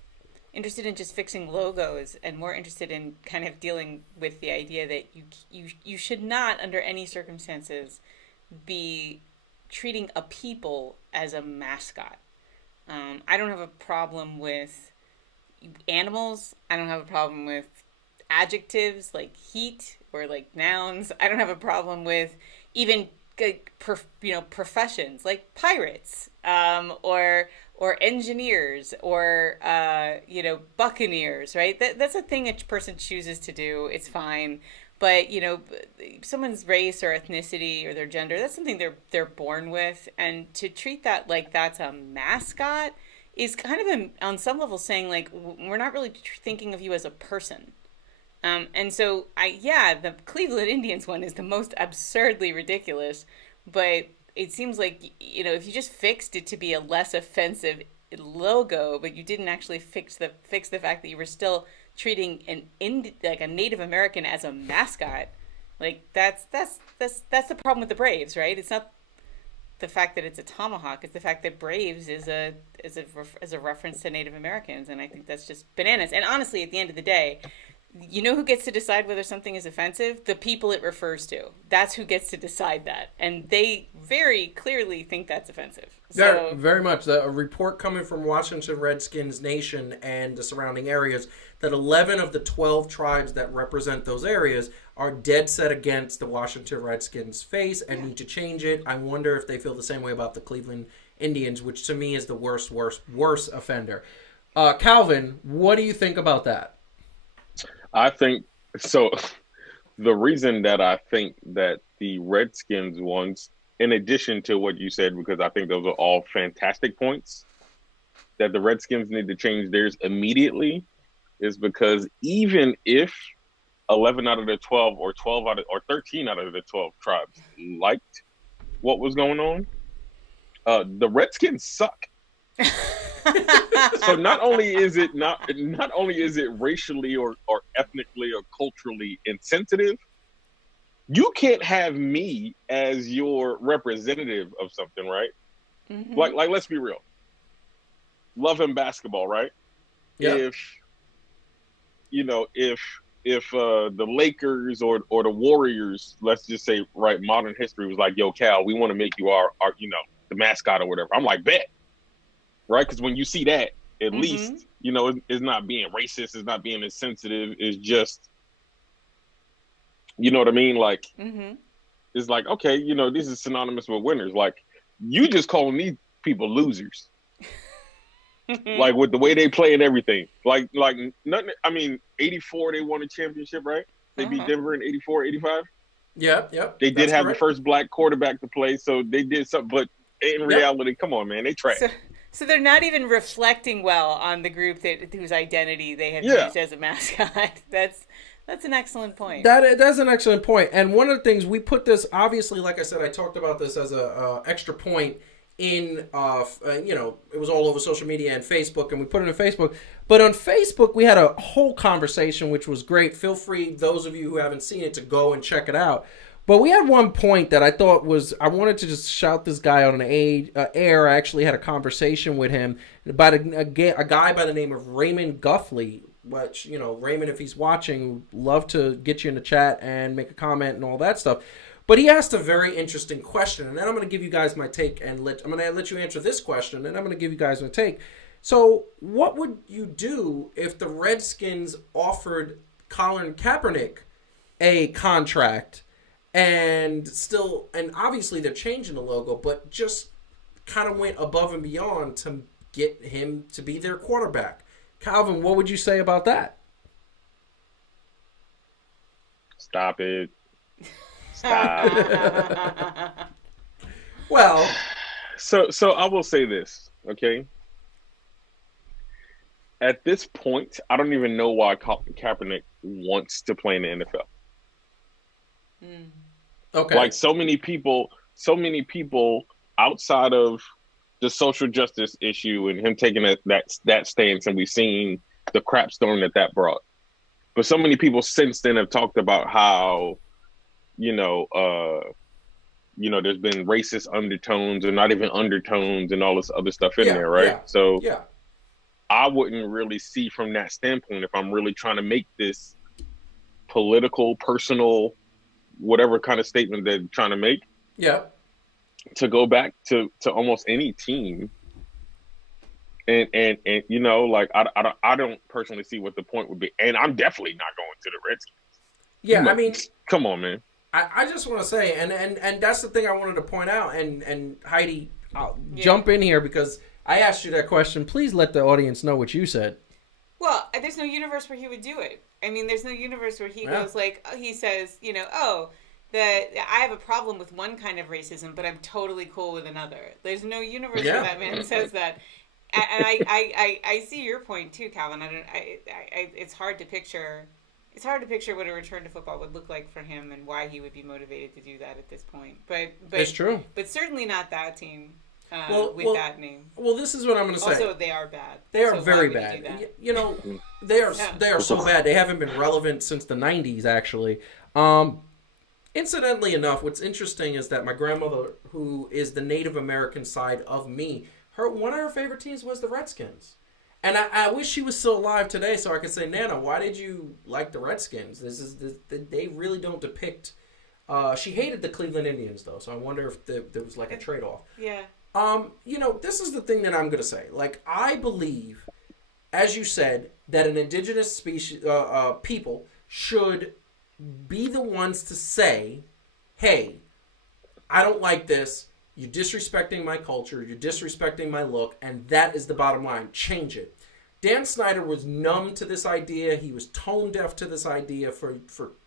interested in just fixing logos and more interested in kind of dealing with the idea that you should not, under any circumstances, be treating a people as a mascot. I don't have a problem with animals. I don't have a problem with adjectives like heat or like nouns. I don't have a problem with even professions like pirates or engineers or buccaneers, right? That's a thing a person chooses to do. It's fine. But someone's race or ethnicity or their gender, that's something they're born with, and to treat that like that's a mascot is kind of on some level saying like we're not really thinking of you as a person. And so the Cleveland Indians one is the most absurdly ridiculous, but it seems like, if you just fixed it to be a less offensive logo, but you didn't actually fix the fact that you were still treating like a Native American as a mascot, like that's the problem with the Braves, right? It's not the fact that it's a tomahawk; it's the fact that Braves is a reference to Native Americans, and I think that's just bananas. And honestly, at the end of the day, who gets to decide whether something is offensive? The people it refers to. That's who gets to decide that. And they very clearly think that's offensive. So, very much. A report coming from Washington Redskins Nation and the surrounding areas that 11 of the 12 tribes that represent those areas are dead set against the Washington Redskins face and need to change it. I wonder if they feel the same way about the Cleveland Indians, which to me is the worst offender. Calvin, what do you think about that? I think so. The reason that I think that the Redskins ones, in addition to what you said, because I think those are all fantastic points, that the Redskins need to change theirs immediately, is because even if 11 out of the 12 or 13 out of the 12 tribes liked what was going on, the Redskins suck. So not only is it racially or ethnically or culturally insensitive, you can't have me as your representative of something, right? Mm-hmm. Like let's be real. Love and basketball, right? Yeah. If the Lakers or the Warriors, let's just say, right, modern history was like, yo, Cal, we want to make you our the mascot or whatever. I'm like, bet. Right? Because when you see that, at least, you know, it's not being racist, it's not being insensitive, it's just, you know what I mean? Like, it's like, okay, you know, this is synonymous with winners. Like, you just calling these people losers. Like, with the way they play and everything. Like nothing. I mean, 84, they won a championship, right? They beat Denver in 84, 85. Yep. They did have the first black quarterback to play, so they did something. But in reality, come on, man, they trash. So they're not even reflecting well on the group whose identity they have used as a mascot. That's an excellent point. That's an excellent point. And one of the things we put this, obviously, like I said, I talked about this as a extra point in, you know, it was all over social media and Facebook, and we put it on Facebook. But on Facebook, we had a whole conversation, which was great. Feel free, those of you who haven't seen it, to go and check it out. But we had one point that I thought was, I wanted to just shout this guy on an air. I actually had a conversation with him about a guy by the name of Raymond Guffley, which, you know, Raymond, if he's watching, love to get you in the chat and make a comment and all that stuff. But he asked a very interesting question, and then I'm going to give you guys my take, and I'm going to let you answer this question, and I'm going to give you guys my take. So, what would you do if the Redskins offered Colin Kaepernick a contract, and obviously they're changing the logo, but just kind of went above and beyond to get him to be their quarterback? Calvin, what would you say about that? Stop it. Stop. Well, so I will say this, okay? At this point, I don't even know why Kaepernick wants to play in the NFL. Okay. Like, so many people outside of the social justice issue and him taking that stance, and we've seen the crap storm that brought. But so many people since then have talked about how, you know, there's been racist undertones or not even undertones and all this other stuff in there, right? Yeah, so I wouldn't really see from that standpoint, if I'm really trying to make this political, personal, whatever kind of statement they're trying to make. Yeah. To go back to almost any team, and you know, like I don't personally see what the point would be, and I'm definitely not going to the Redskins. Yeah, like, I mean, come on, man. I just want to say, and that's the thing I wanted to point out, and Heidi, I'll jump in here because I asked you that question. Please let the audience know what you said. Well, there's no universe where he would do it. I mean, there's no universe where he goes like, he says, you know, I have a problem with one kind of racism, but I'm totally cool with another. There's no universe where that man says that. And I see your point too, Calvin. It's hard to picture. It's hard to picture what a return to football would look like for him and why he would be motivated to do that at this point. But it's true. But certainly not that team that name. Well, this is what I'm going to say. Also, they are bad. They are very bad. You know, they are so bad. They haven't been relevant since the 90s, actually. Incidentally enough, what's interesting is that my grandmother, who is the Native American side of me, one of her favorite teams was the Redskins. And I wish she was still alive today so I could say, Nana, why did you like the Redskins? They really don't depict. She hated the Cleveland Indians, though, so I wonder if there was like a trade-off. Yeah. You know, this is the thing that I'm going to say. Like, I believe, as you said, that an indigenous species, people should be the ones to say, hey, I don't like this. You're disrespecting my culture. You're disrespecting my look. And that is the bottom line. Change it. Dan Snyder was numb to this idea. He was tone deaf to this idea for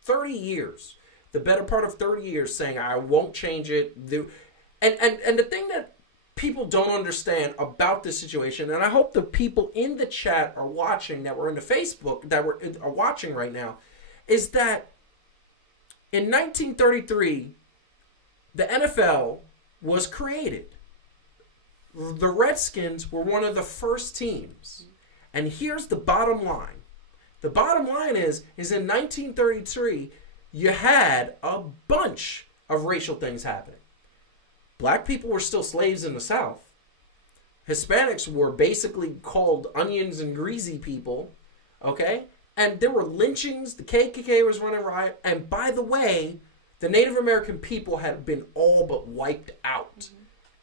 30 years. The better part of 30 years saying, I won't change it. And the thing that people don't understand about this situation, and I hope the people in the chat are watching, that were in the Facebook, that are watching right now, is that in 1933, the NFL was created. The Redskins were one of the first teams. And here's the bottom line. The bottom line is in 1933, you had a bunch of racial things happening. Black people were still slaves in the South. Hispanics were basically called onions and greasy people, okay? And there were lynchings, the KKK was running riot, and by the way, the Native American people had been all but wiped out.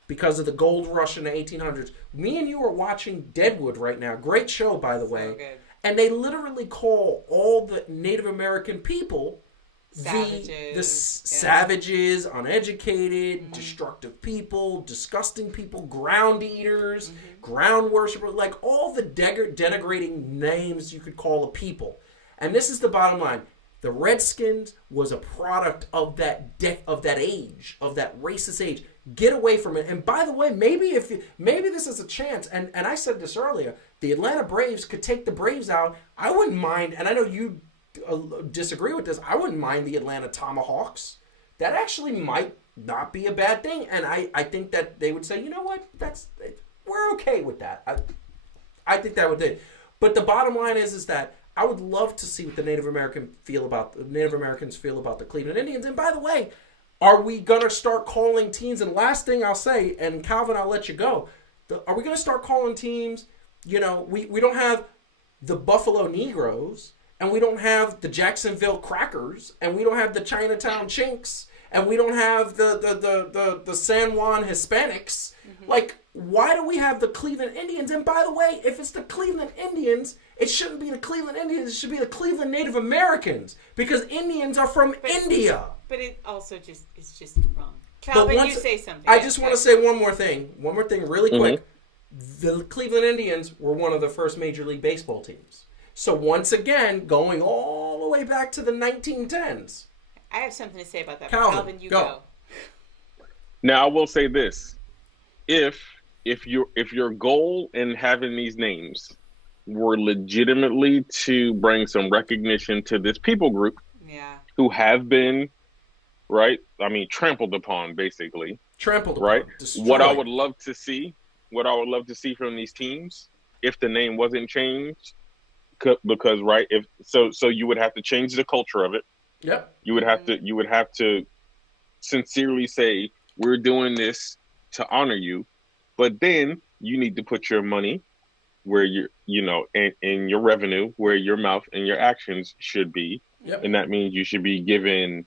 because of the gold rush in the 1800s. Me and you are watching Deadwood right now. Great show, by the way. So good. And they literally call all the Native American people savages, uneducated, destructive people, disgusting people, ground eaters, ground worshippers, like all the denigrating names you could call a people. And this is the bottom line. The Redskins was a product of that age, of that racist age. Get away from it. And by the way, maybe this is a chance, and I said this earlier, the Atlanta Braves could take the Braves out. I wouldn't mind, and I know you disagree with this, I wouldn't mind the Atlanta Tomahawks. That actually might not be a bad thing, and I think that they would say, you know what, we're okay with that. I think that would be. But the bottom line is that I would love to see what the Native Americans feel about the Cleveland Indians. And by the way, are we gonna start calling teams? And last thing I'll say, and Calvin, I'll let you go. Are we gonna start calling teams? You know, we don't have the Buffalo Negroes, and we don't have the Jacksonville Crackers, and we don't have the Chinatown Chinks, and we don't have the San Juan Hispanics. Like, why do we have the Cleveland Indians? And by the way, if it's the Cleveland Indians, it shouldn't be the Cleveland Indians. It should be the Cleveland Native Americans, because Indians are from India. But it also it's just wrong. Calvin, you say something. I just want to say one more thing really quick. The Cleveland Indians were one of the first Major League Baseball teams. So once again, going all the way back to the 1910s. I have something to say about that. Calvin, you go. Now I will say this: if your goal in having these names were legitimately to bring some recognition to this people group, who have been, right? I mean, trampled upon, basically. Right? Destroyed. What I would love to see from these teams, if the name wasn't changed, because so you would have to change the culture of it. Yep. You would have to sincerely say, we're doing this to honor you, but then you need to put your money where in your revenue, where your mouth and your actions should be. Yep. And that means you should be given,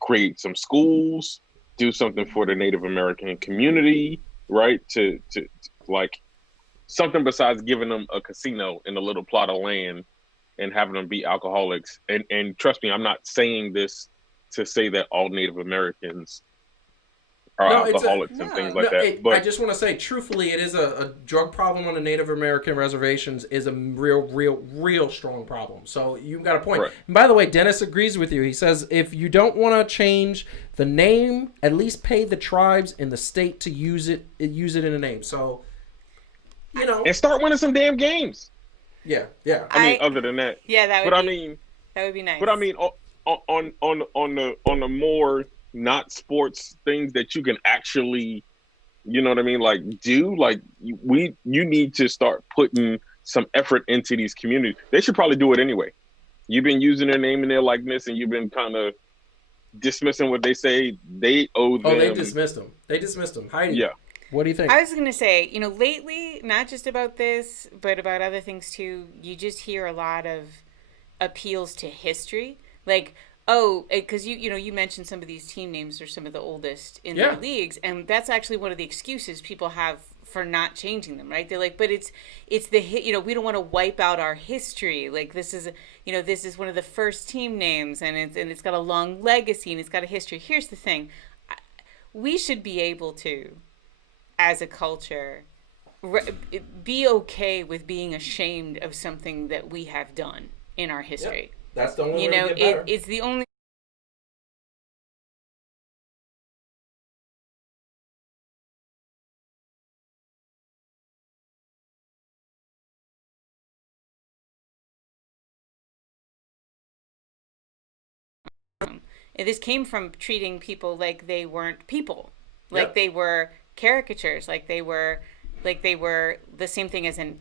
create some schools, do something for the Native American community, right? To like something besides giving them a casino in a little plot of land and having them be alcoholics. And trust me, I'm not saying this to say that all Native Americans are alcoholics and things like that. But I just want to say, truthfully, it is a drug problem on the Native American reservations is a real strong problem. So you've got a point. Right. And by the way, Dennis agrees with you. He says, if you don't want to change the name, at least pay the tribes in the state to use it in the name. So, and start winning some damn games. Yeah. I mean, other than that. Yeah, that would be nice. But I mean, on the more not sports things that you can actually, you know what I mean, like do, like you need to start putting some effort into these communities. They should probably do it anyway. You've been using their name and their likeness, and you've been kind of dismissing what they say they owe them. Oh, they dismissed them. Heidi, yeah. What do you think? I was going to say, lately, not just about this, but about other things too, you just hear a lot of appeals to history. Like, because you mentioned some of these team names are some of the oldest in their leagues, and that's actually one of the excuses people have for not changing them, right? They're like, but it's we don't want to wipe out our history. Like this is one of the first team names, and it's got a long legacy and it's got a history. Here's the thing: we should be able to, as a culture, be okay with being ashamed of something that we have done in our history. Yep. That's the only way to get better. It's the only. This came from treating people like they weren't people, like they were caricatures, like they were the same thing as an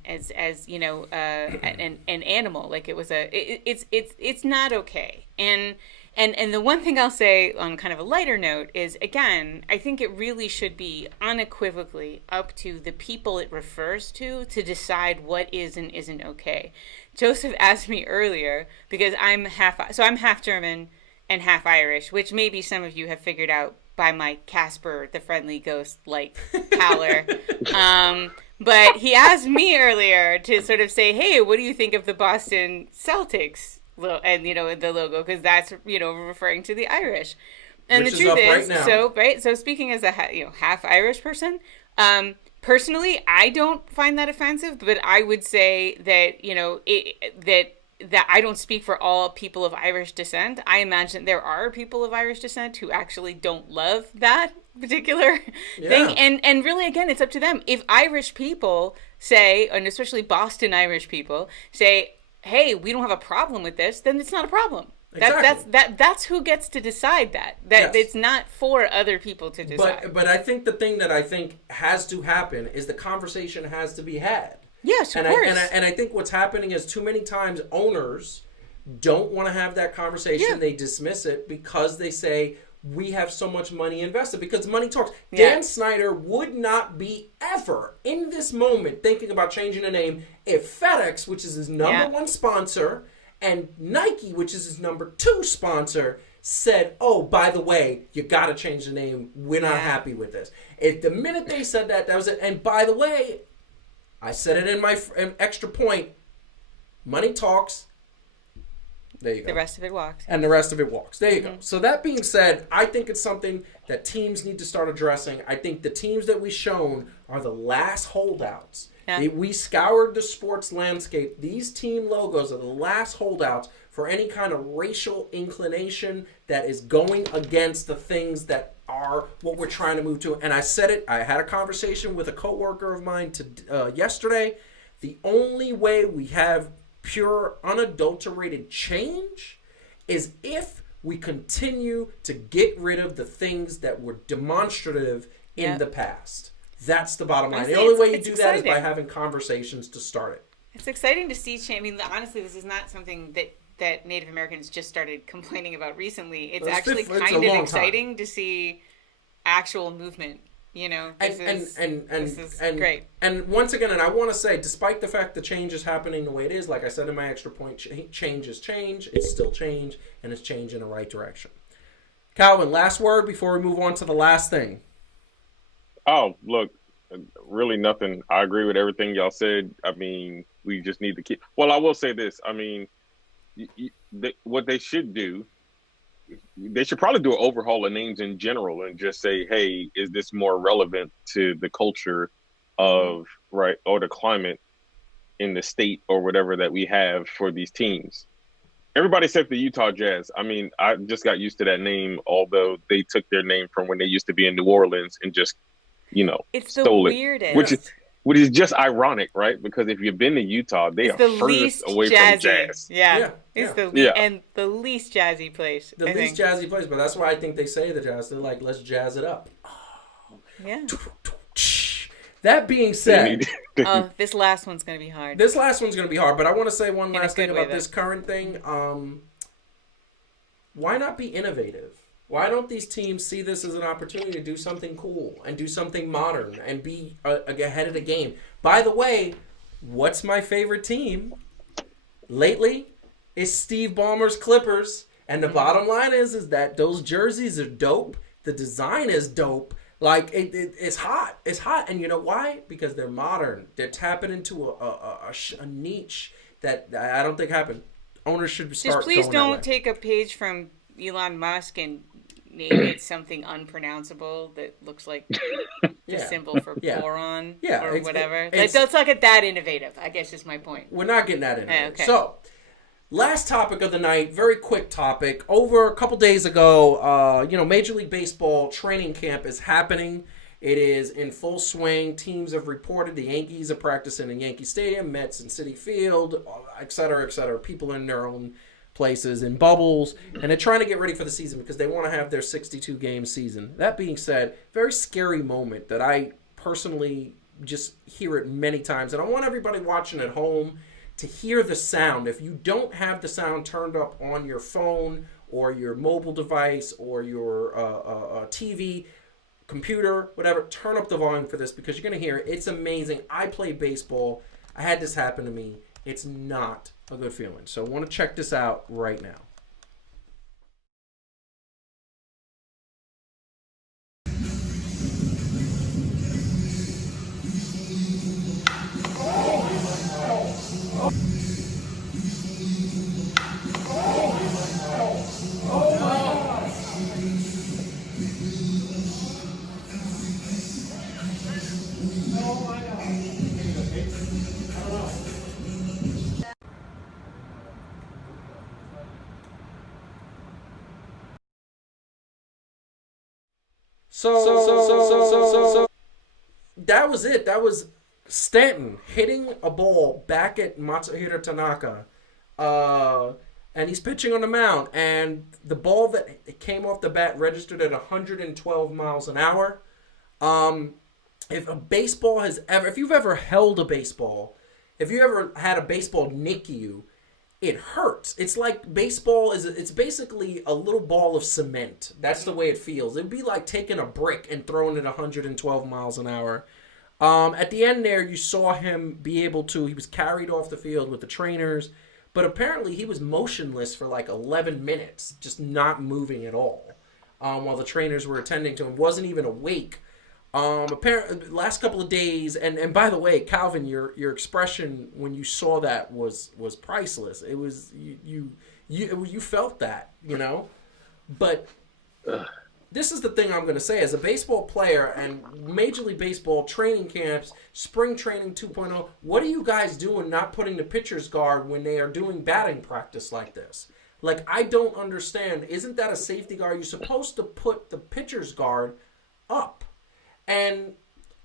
animal. Like it was it's not okay. And the one thing I'll say on kind of a lighter note is, again, I think it really should be unequivocally up to the people it refers to decide what is and isn't okay. Joseph asked me earlier, because I'm half German and half Irish, which maybe some of you have figured out by my Casper the Friendly Ghost like howler. But he asked me earlier to sort of say, hey, what do you think of the Boston Celtics? And, the logo, because that's, referring to the Irish. And which the truth is, so speaking as a half Irish person, personally, I don't find that offensive, but I would say that, that I don't speak for all people of Irish descent. I imagine there are people of Irish descent who actually don't love that particular thing. And really, again, it's up to them. If Irish people say, and especially Boston Irish people, say, hey, we don't have a problem with this, then it's not a problem. Exactly. That's who gets to decide that. Yes. It's not for other people to decide. But I think the thing that I think has to happen is the conversation has to be had. Yes, of course. And I think what's happening is too many times owners don't want to have that conversation. Yeah. They dismiss it because they say, we have so much money invested, because money talks. Yeah. Dan Snyder would not be ever in this moment thinking about changing the name if FedEx, which is his number one sponsor, and Nike, which is his number 2 sponsor, said, oh, by the way, you got to change the name. We're not happy with this. If the minute they said that, that was it. And by the way, I said it in my extra point, money talks. There you go. The rest of it walks. And the rest of it walks. There you go. So that being said, I think it's something that teams need to start addressing. I think the teams that we've shown are the last holdouts. Yeah. We scoured the sports landscape. These team logos are the last holdouts for any kind of racial inclination that is going against the things that are what we're trying to move to. And I said it. I had a conversation with a coworker of mine yesterday. The only way we have pure, unadulterated change is if we continue to get rid of the things that were demonstrative in the past. That's the bottom line. The only way you do that is by having conversations to start it. It's exciting to see change. I mean, honestly, this is not something that Native Americans just started complaining about recently. It's actually kind of exciting to see actual movement. This is great. And once again, and I want to say, despite the fact the change is happening the way it is, like I said in my extra point, change is change. It's still change, and it's change in the right direction. Calvin, last word before we move on to the last thing. Oh, look, really nothing. I agree with everything y'all said. I mean, we just need to keep. Well, I will say this. I mean, what they should do. They should probably do an overhaul of names in general and just say, hey, is this more relevant to the culture of, right, or the climate in the state or whatever that we have for these teams? Everybody except the Utah Jazz. I mean, I just got used to that name, although they took their name from when they used to be in New Orleans and just, it's stole the weirdest. Which is just ironic, right? Because if you've been to Utah, they are furthest away from jazz. Yeah. It's the least jazzy place. The least jazzy place, but that's why I think they say the jazz. They're like, let's jazz it up. Yeah. That being said, this last one's going to be hard. But I want to say one last thing about this current thing. Why not be innovative? Why don't these teams see this as an opportunity to do something cool and do something modern and be ahead of the game? By the way, what's my favorite team lately? Is Steve Ballmer's Clippers. And the bottom line is that those jerseys are dope. The design is dope. Like, it's hot. It's hot. And you know why? Because they're modern. They're tapping into a niche that I don't think happened. Owners should start just please don't take a page from Elon Musk and name it something unpronounceable that looks like the symbol for boron or whatever. Let's not get that innovative, I guess is my point. We're not getting that innovative. Okay. So, last topic of the night, very quick topic. Over a couple days ago, Major League Baseball training camp is happening. It is in full swing. Teams have reported the Yankees are practicing in Yankee Stadium, Mets in Citi Field, et cetera, et cetera. People in their own places in bubbles, and they're trying to get ready for the season because they want to have their 62-game season. That being said, very scary moment that I personally just hear it many times, and I want everybody watching at home to hear the sound. If you don't have the sound turned up on your phone or your mobile device or your TV, computer, whatever, turn up the volume for this because you're going to hear it. It's amazing. I play baseball. I had this happen to me. It's not a good feeling. So I want to check this out right now. So that was it. That was Stanton hitting a ball back at Matsuhiro Tanaka. And he's pitching on the mound. And the ball that came off the bat registered at 112 miles an hour. If you've ever held a baseball, if you ever had a baseball nick you, it hurts. It's like baseball it's basically a little ball of cement. That's the way it feels. It'd be like taking a brick and throwing it 112 miles an hour. At the end there, you saw him he was carried off the field with the trainers, but apparently he was motionless for like 11 minutes, just not moving at all, while the trainers were attending to him. Wasn't even awake. Apparently, last couple of days, and by the way, Calvin, your expression when you saw that was priceless. It was you felt that, but this is the thing I'm going to say. As a baseball player and Major League Baseball training camps, spring training 2.0, what are you guys doing not putting the pitcher's guard when they are doing batting practice like this? Like, I don't understand. Isn't that a safety guard? You're supposed to put the pitcher's guard up. And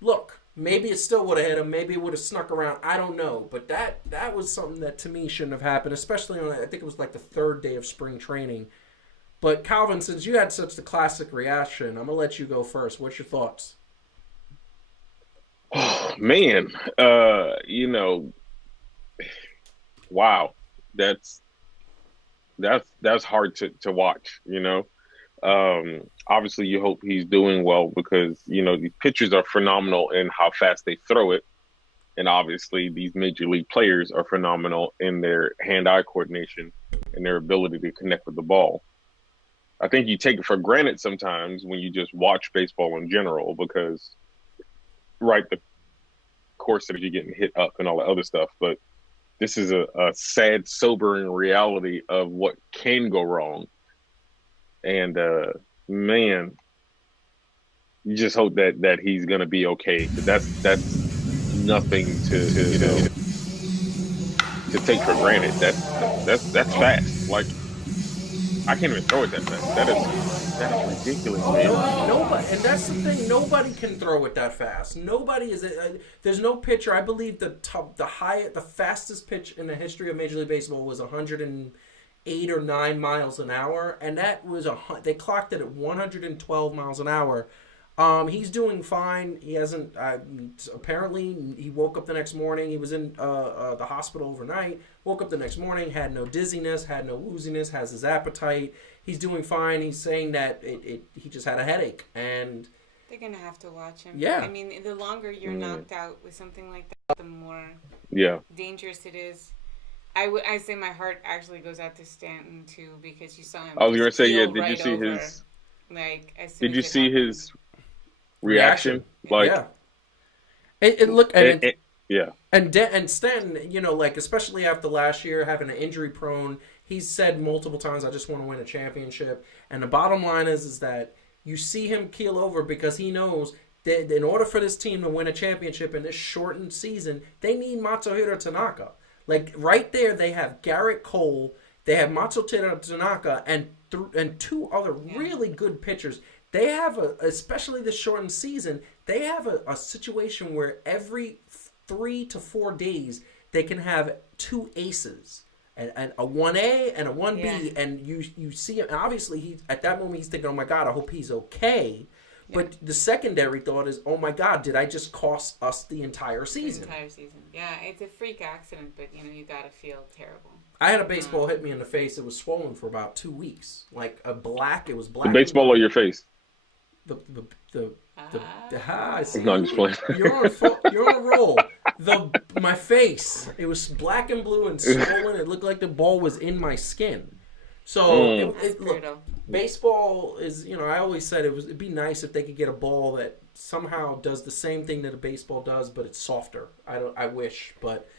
look, maybe it still would have hit him. Maybe it would have snuck around. I don't know. But that was something that to me shouldn't have happened, especially on, I think it was like the third day of spring training. But Calvin, since you had such the classic reaction, I'm going to let you go first. What's your thoughts? Oh, man. Wow. That's hard to watch, Obviously, you hope he's doing well because, these pitchers are phenomenal in how fast they throw it. And obviously, these major league players are phenomenal in their hand-eye coordination and their ability to connect with the ball. I think you take it for granted sometimes when you just watch baseball in general because, the course that you're getting hit up and all that other stuff. But this is a sad, sobering reality of what can go wrong. And, man, you just hope that he's going to be okay. That's nothing to take for granted. That's fast. Like, I can't even throw it that fast. That is ridiculous, man. Nobody, and that's the thing. Nobody can throw it that fast. Nobody is. There's no pitcher. I believe the fastest pitch in the history of Major League Baseball was 108 or 9 miles an hour, and that was they clocked it at 112 miles an hour. He's doing fine. He hasn't. Apparently, he woke up the next morning. He was in the hospital overnight. Woke up the next morning, had no dizziness, had no wooziness, has his appetite. He's doing fine. He's saying that he just had a headache, and they're gonna have to watch him. Yeah. I mean, the longer you're knocked out with something like that, the more dangerous it is. I say my heart actually goes out to Stanton too because you saw him. I was gonna say, did you see over, his? Like, as did you see his reaction? Like, yeah. And Stanton, especially after last year having an injury prone, he's said multiple times, "I just want to win a championship." And the bottom line is that you see him keel over because he knows that in order for this team to win a championship in this shortened season, they need Matsuhiro Tanaka. Like, right there, they have Garrett Cole, they have Matsuhiro Tanaka, and two other really good pitchers. They have, especially this shortened season, they have a situation where every 3 to 4 days, they can have two aces. And a 1A and a 1B, and you see him. And obviously, at that moment, he's thinking, oh, my God, I hope he's okay. Yeah. But the secondary thought is, oh, my God, did I just cost us the entire season? Yeah, it's a freak accident, but, you got to feel terrible. I had a baseball hit me in the face. It was swollen for about 2 weeks. Like, it was black. The baseball or your face? I see. No, I'm just playing. You're on a roll. My face, it was black and blue and swollen. It looked like the ball was in my skin. So look, baseball is, I always said it'd be nice if they could get a ball that somehow does the same thing that a baseball does, but it's softer. I wish, but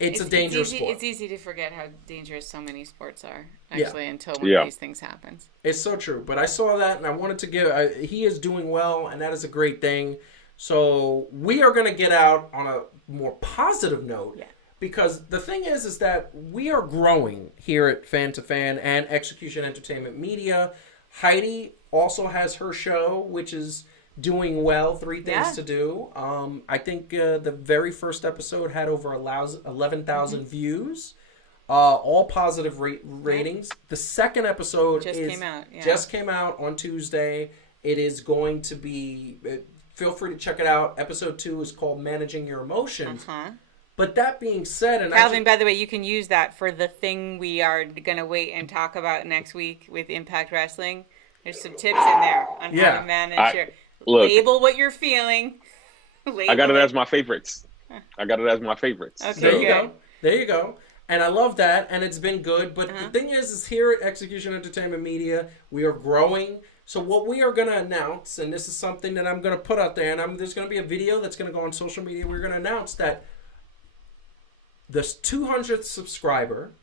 it's a dangerous sport. It's easy to forget how dangerous so many sports are, actually, until one of these things happens. It's so true. But I saw that, and I wanted to he is doing well, and that is a great thing. So we are going to get out on a more positive note. Yeah. Because the thing is that we are growing here at Fan to Fan and Execution Entertainment Media. Heidi also has her show, which is doing well. 3 Things to Do. I think the very first episode had over 11,000 views. All positive ratings. The second episode just came out on Tuesday. It is going to be... feel free to check it out. Episode 2 is called Managing Your Emotions. But that being said... Calvin, by the way, you can use that for the thing we are going to wait and talk about next week with Impact Wrestling. There's some tips in there on how to manage your... label what you're feeling. I got it as my favorites. Okay, there you go. And I love that, and it's been good. But the thing is here at Execution Entertainment Media, we are growing. So what we are going to announce, and this is something that I'm going to put out there, and there's going to be a video that's going to go on social media. We're going to announce that the 200th subscriber,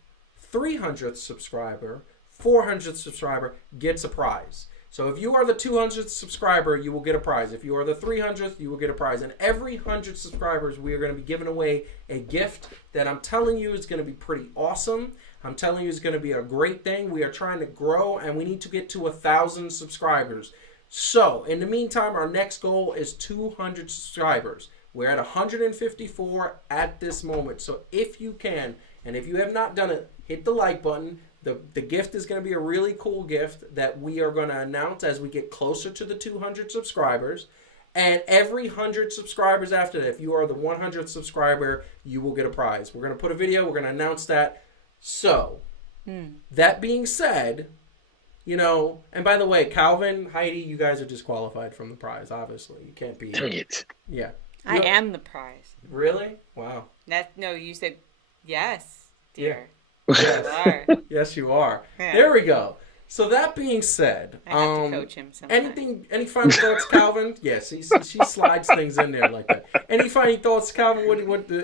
300th subscriber, 400th subscriber gets a prize. So if you are the 200th subscriber, you will get a prize. If you are the 300th, you will get a prize. And every 100 subscribers, we are going to be giving away a gift that I'm telling you is going to be pretty awesome. I'm telling you it's going to be a great thing. We are trying to grow, and we need to get to 1,000 subscribers. So in the meantime, our next goal is 200 subscribers. We're at 154 at this moment. So if you can, and if you have not done it, hit the like button. The gift is going to be a really cool gift that we are going to announce as we get closer to the 200 subscribers. And every 100 subscribers after that, if you are the 100th subscriber, you will get a prize. We're going to put a video. We're going to announce that. So, that being said, and by the way, Calvin, Heidi, you guys are disqualified from the prize, obviously. You can't be. Dang it. Yeah. I am the prize. Really? Wow. No, you said yes, dear. Yeah. Yes. Yes, you are. Yeah. There we go. So that being said, I have to coach him sometime. Any final thoughts, Calvin? Yes, she slides things in there like that. Any final thoughts, Calvin?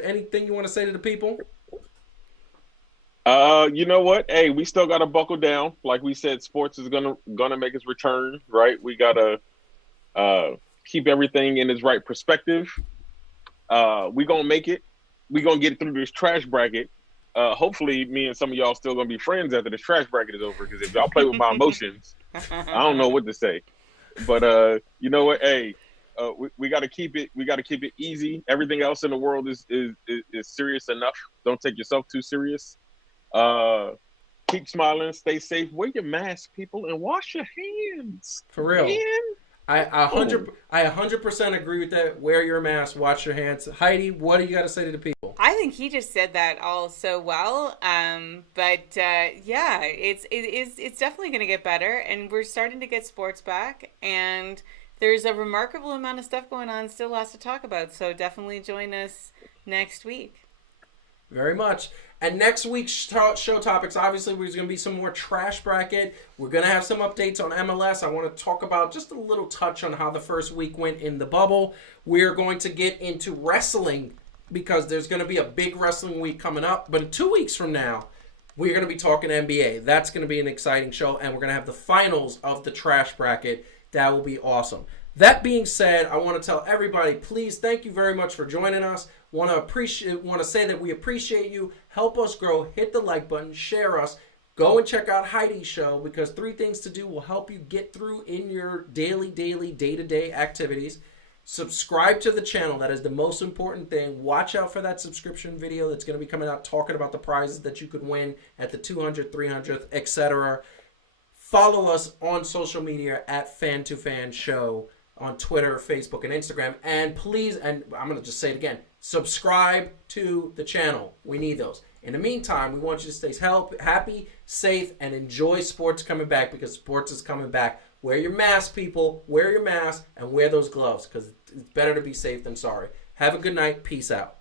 Anything you want to say to the people? You know what? Hey, we still gotta buckle down. Like we said, sports is gonna make its return, right? We gotta keep everything in its right perspective. We gonna make it. We gonna get through this trash bracket. Hopefully, me and some of y'all still gonna be friends after this trash bracket is over. Because if y'all play with my emotions, I don't know what to say. But you know what? Hey, we gotta keep it. We gotta keep it easy. Everything else in the world is serious enough. Don't take yourself too serious. Keep smiling, stay safe, wear your mask, people, and wash your hands. For real. Man. I 100% agree with that. Wear your mask, wash your hands. Heidi, what do you got to say to the people? I think he just said that all so well. But yeah, it's definitely going to get better, and we're starting to get sports back, and there's a remarkable amount of stuff going on, still lots to talk about. So definitely join us next week. Very much. And next week's show topics, obviously, there's going to be some more trash bracket. We're going to have some updates on MLS. I want to talk about just a little touch on how the first week went in the bubble. We're going to get into wrestling because there's going to be a big wrestling week coming up. But in 2 weeks from now, we're going to be talking NBA. That's going to be an exciting show. And we're going to have the finals of the trash bracket. That will be awesome. That being said, I want to tell everybody, please, thank you very much for joining us. Want to say that we appreciate you. Help us grow. Hit the like button. Share us. Go and check out Heidi's show because 3 Things to Do will help you get through in your daily, day-to-day activities. Subscribe to the channel. That is the most important thing. Watch out for that subscription video that's going to be coming out talking about the prizes that you could win at the 200th, 300th, etc. Follow us on social media at Fan2Fan Show on Twitter, Facebook, and Instagram. And please, and I'm going to just say it again, subscribe to the channel. We need those. In the meantime, we want you to stay happy, safe, and enjoy sports coming back because sports is coming back. Wear your mask, people. Wear your mask and wear those gloves because it's better to be safe than sorry. Have a good night. Peace out.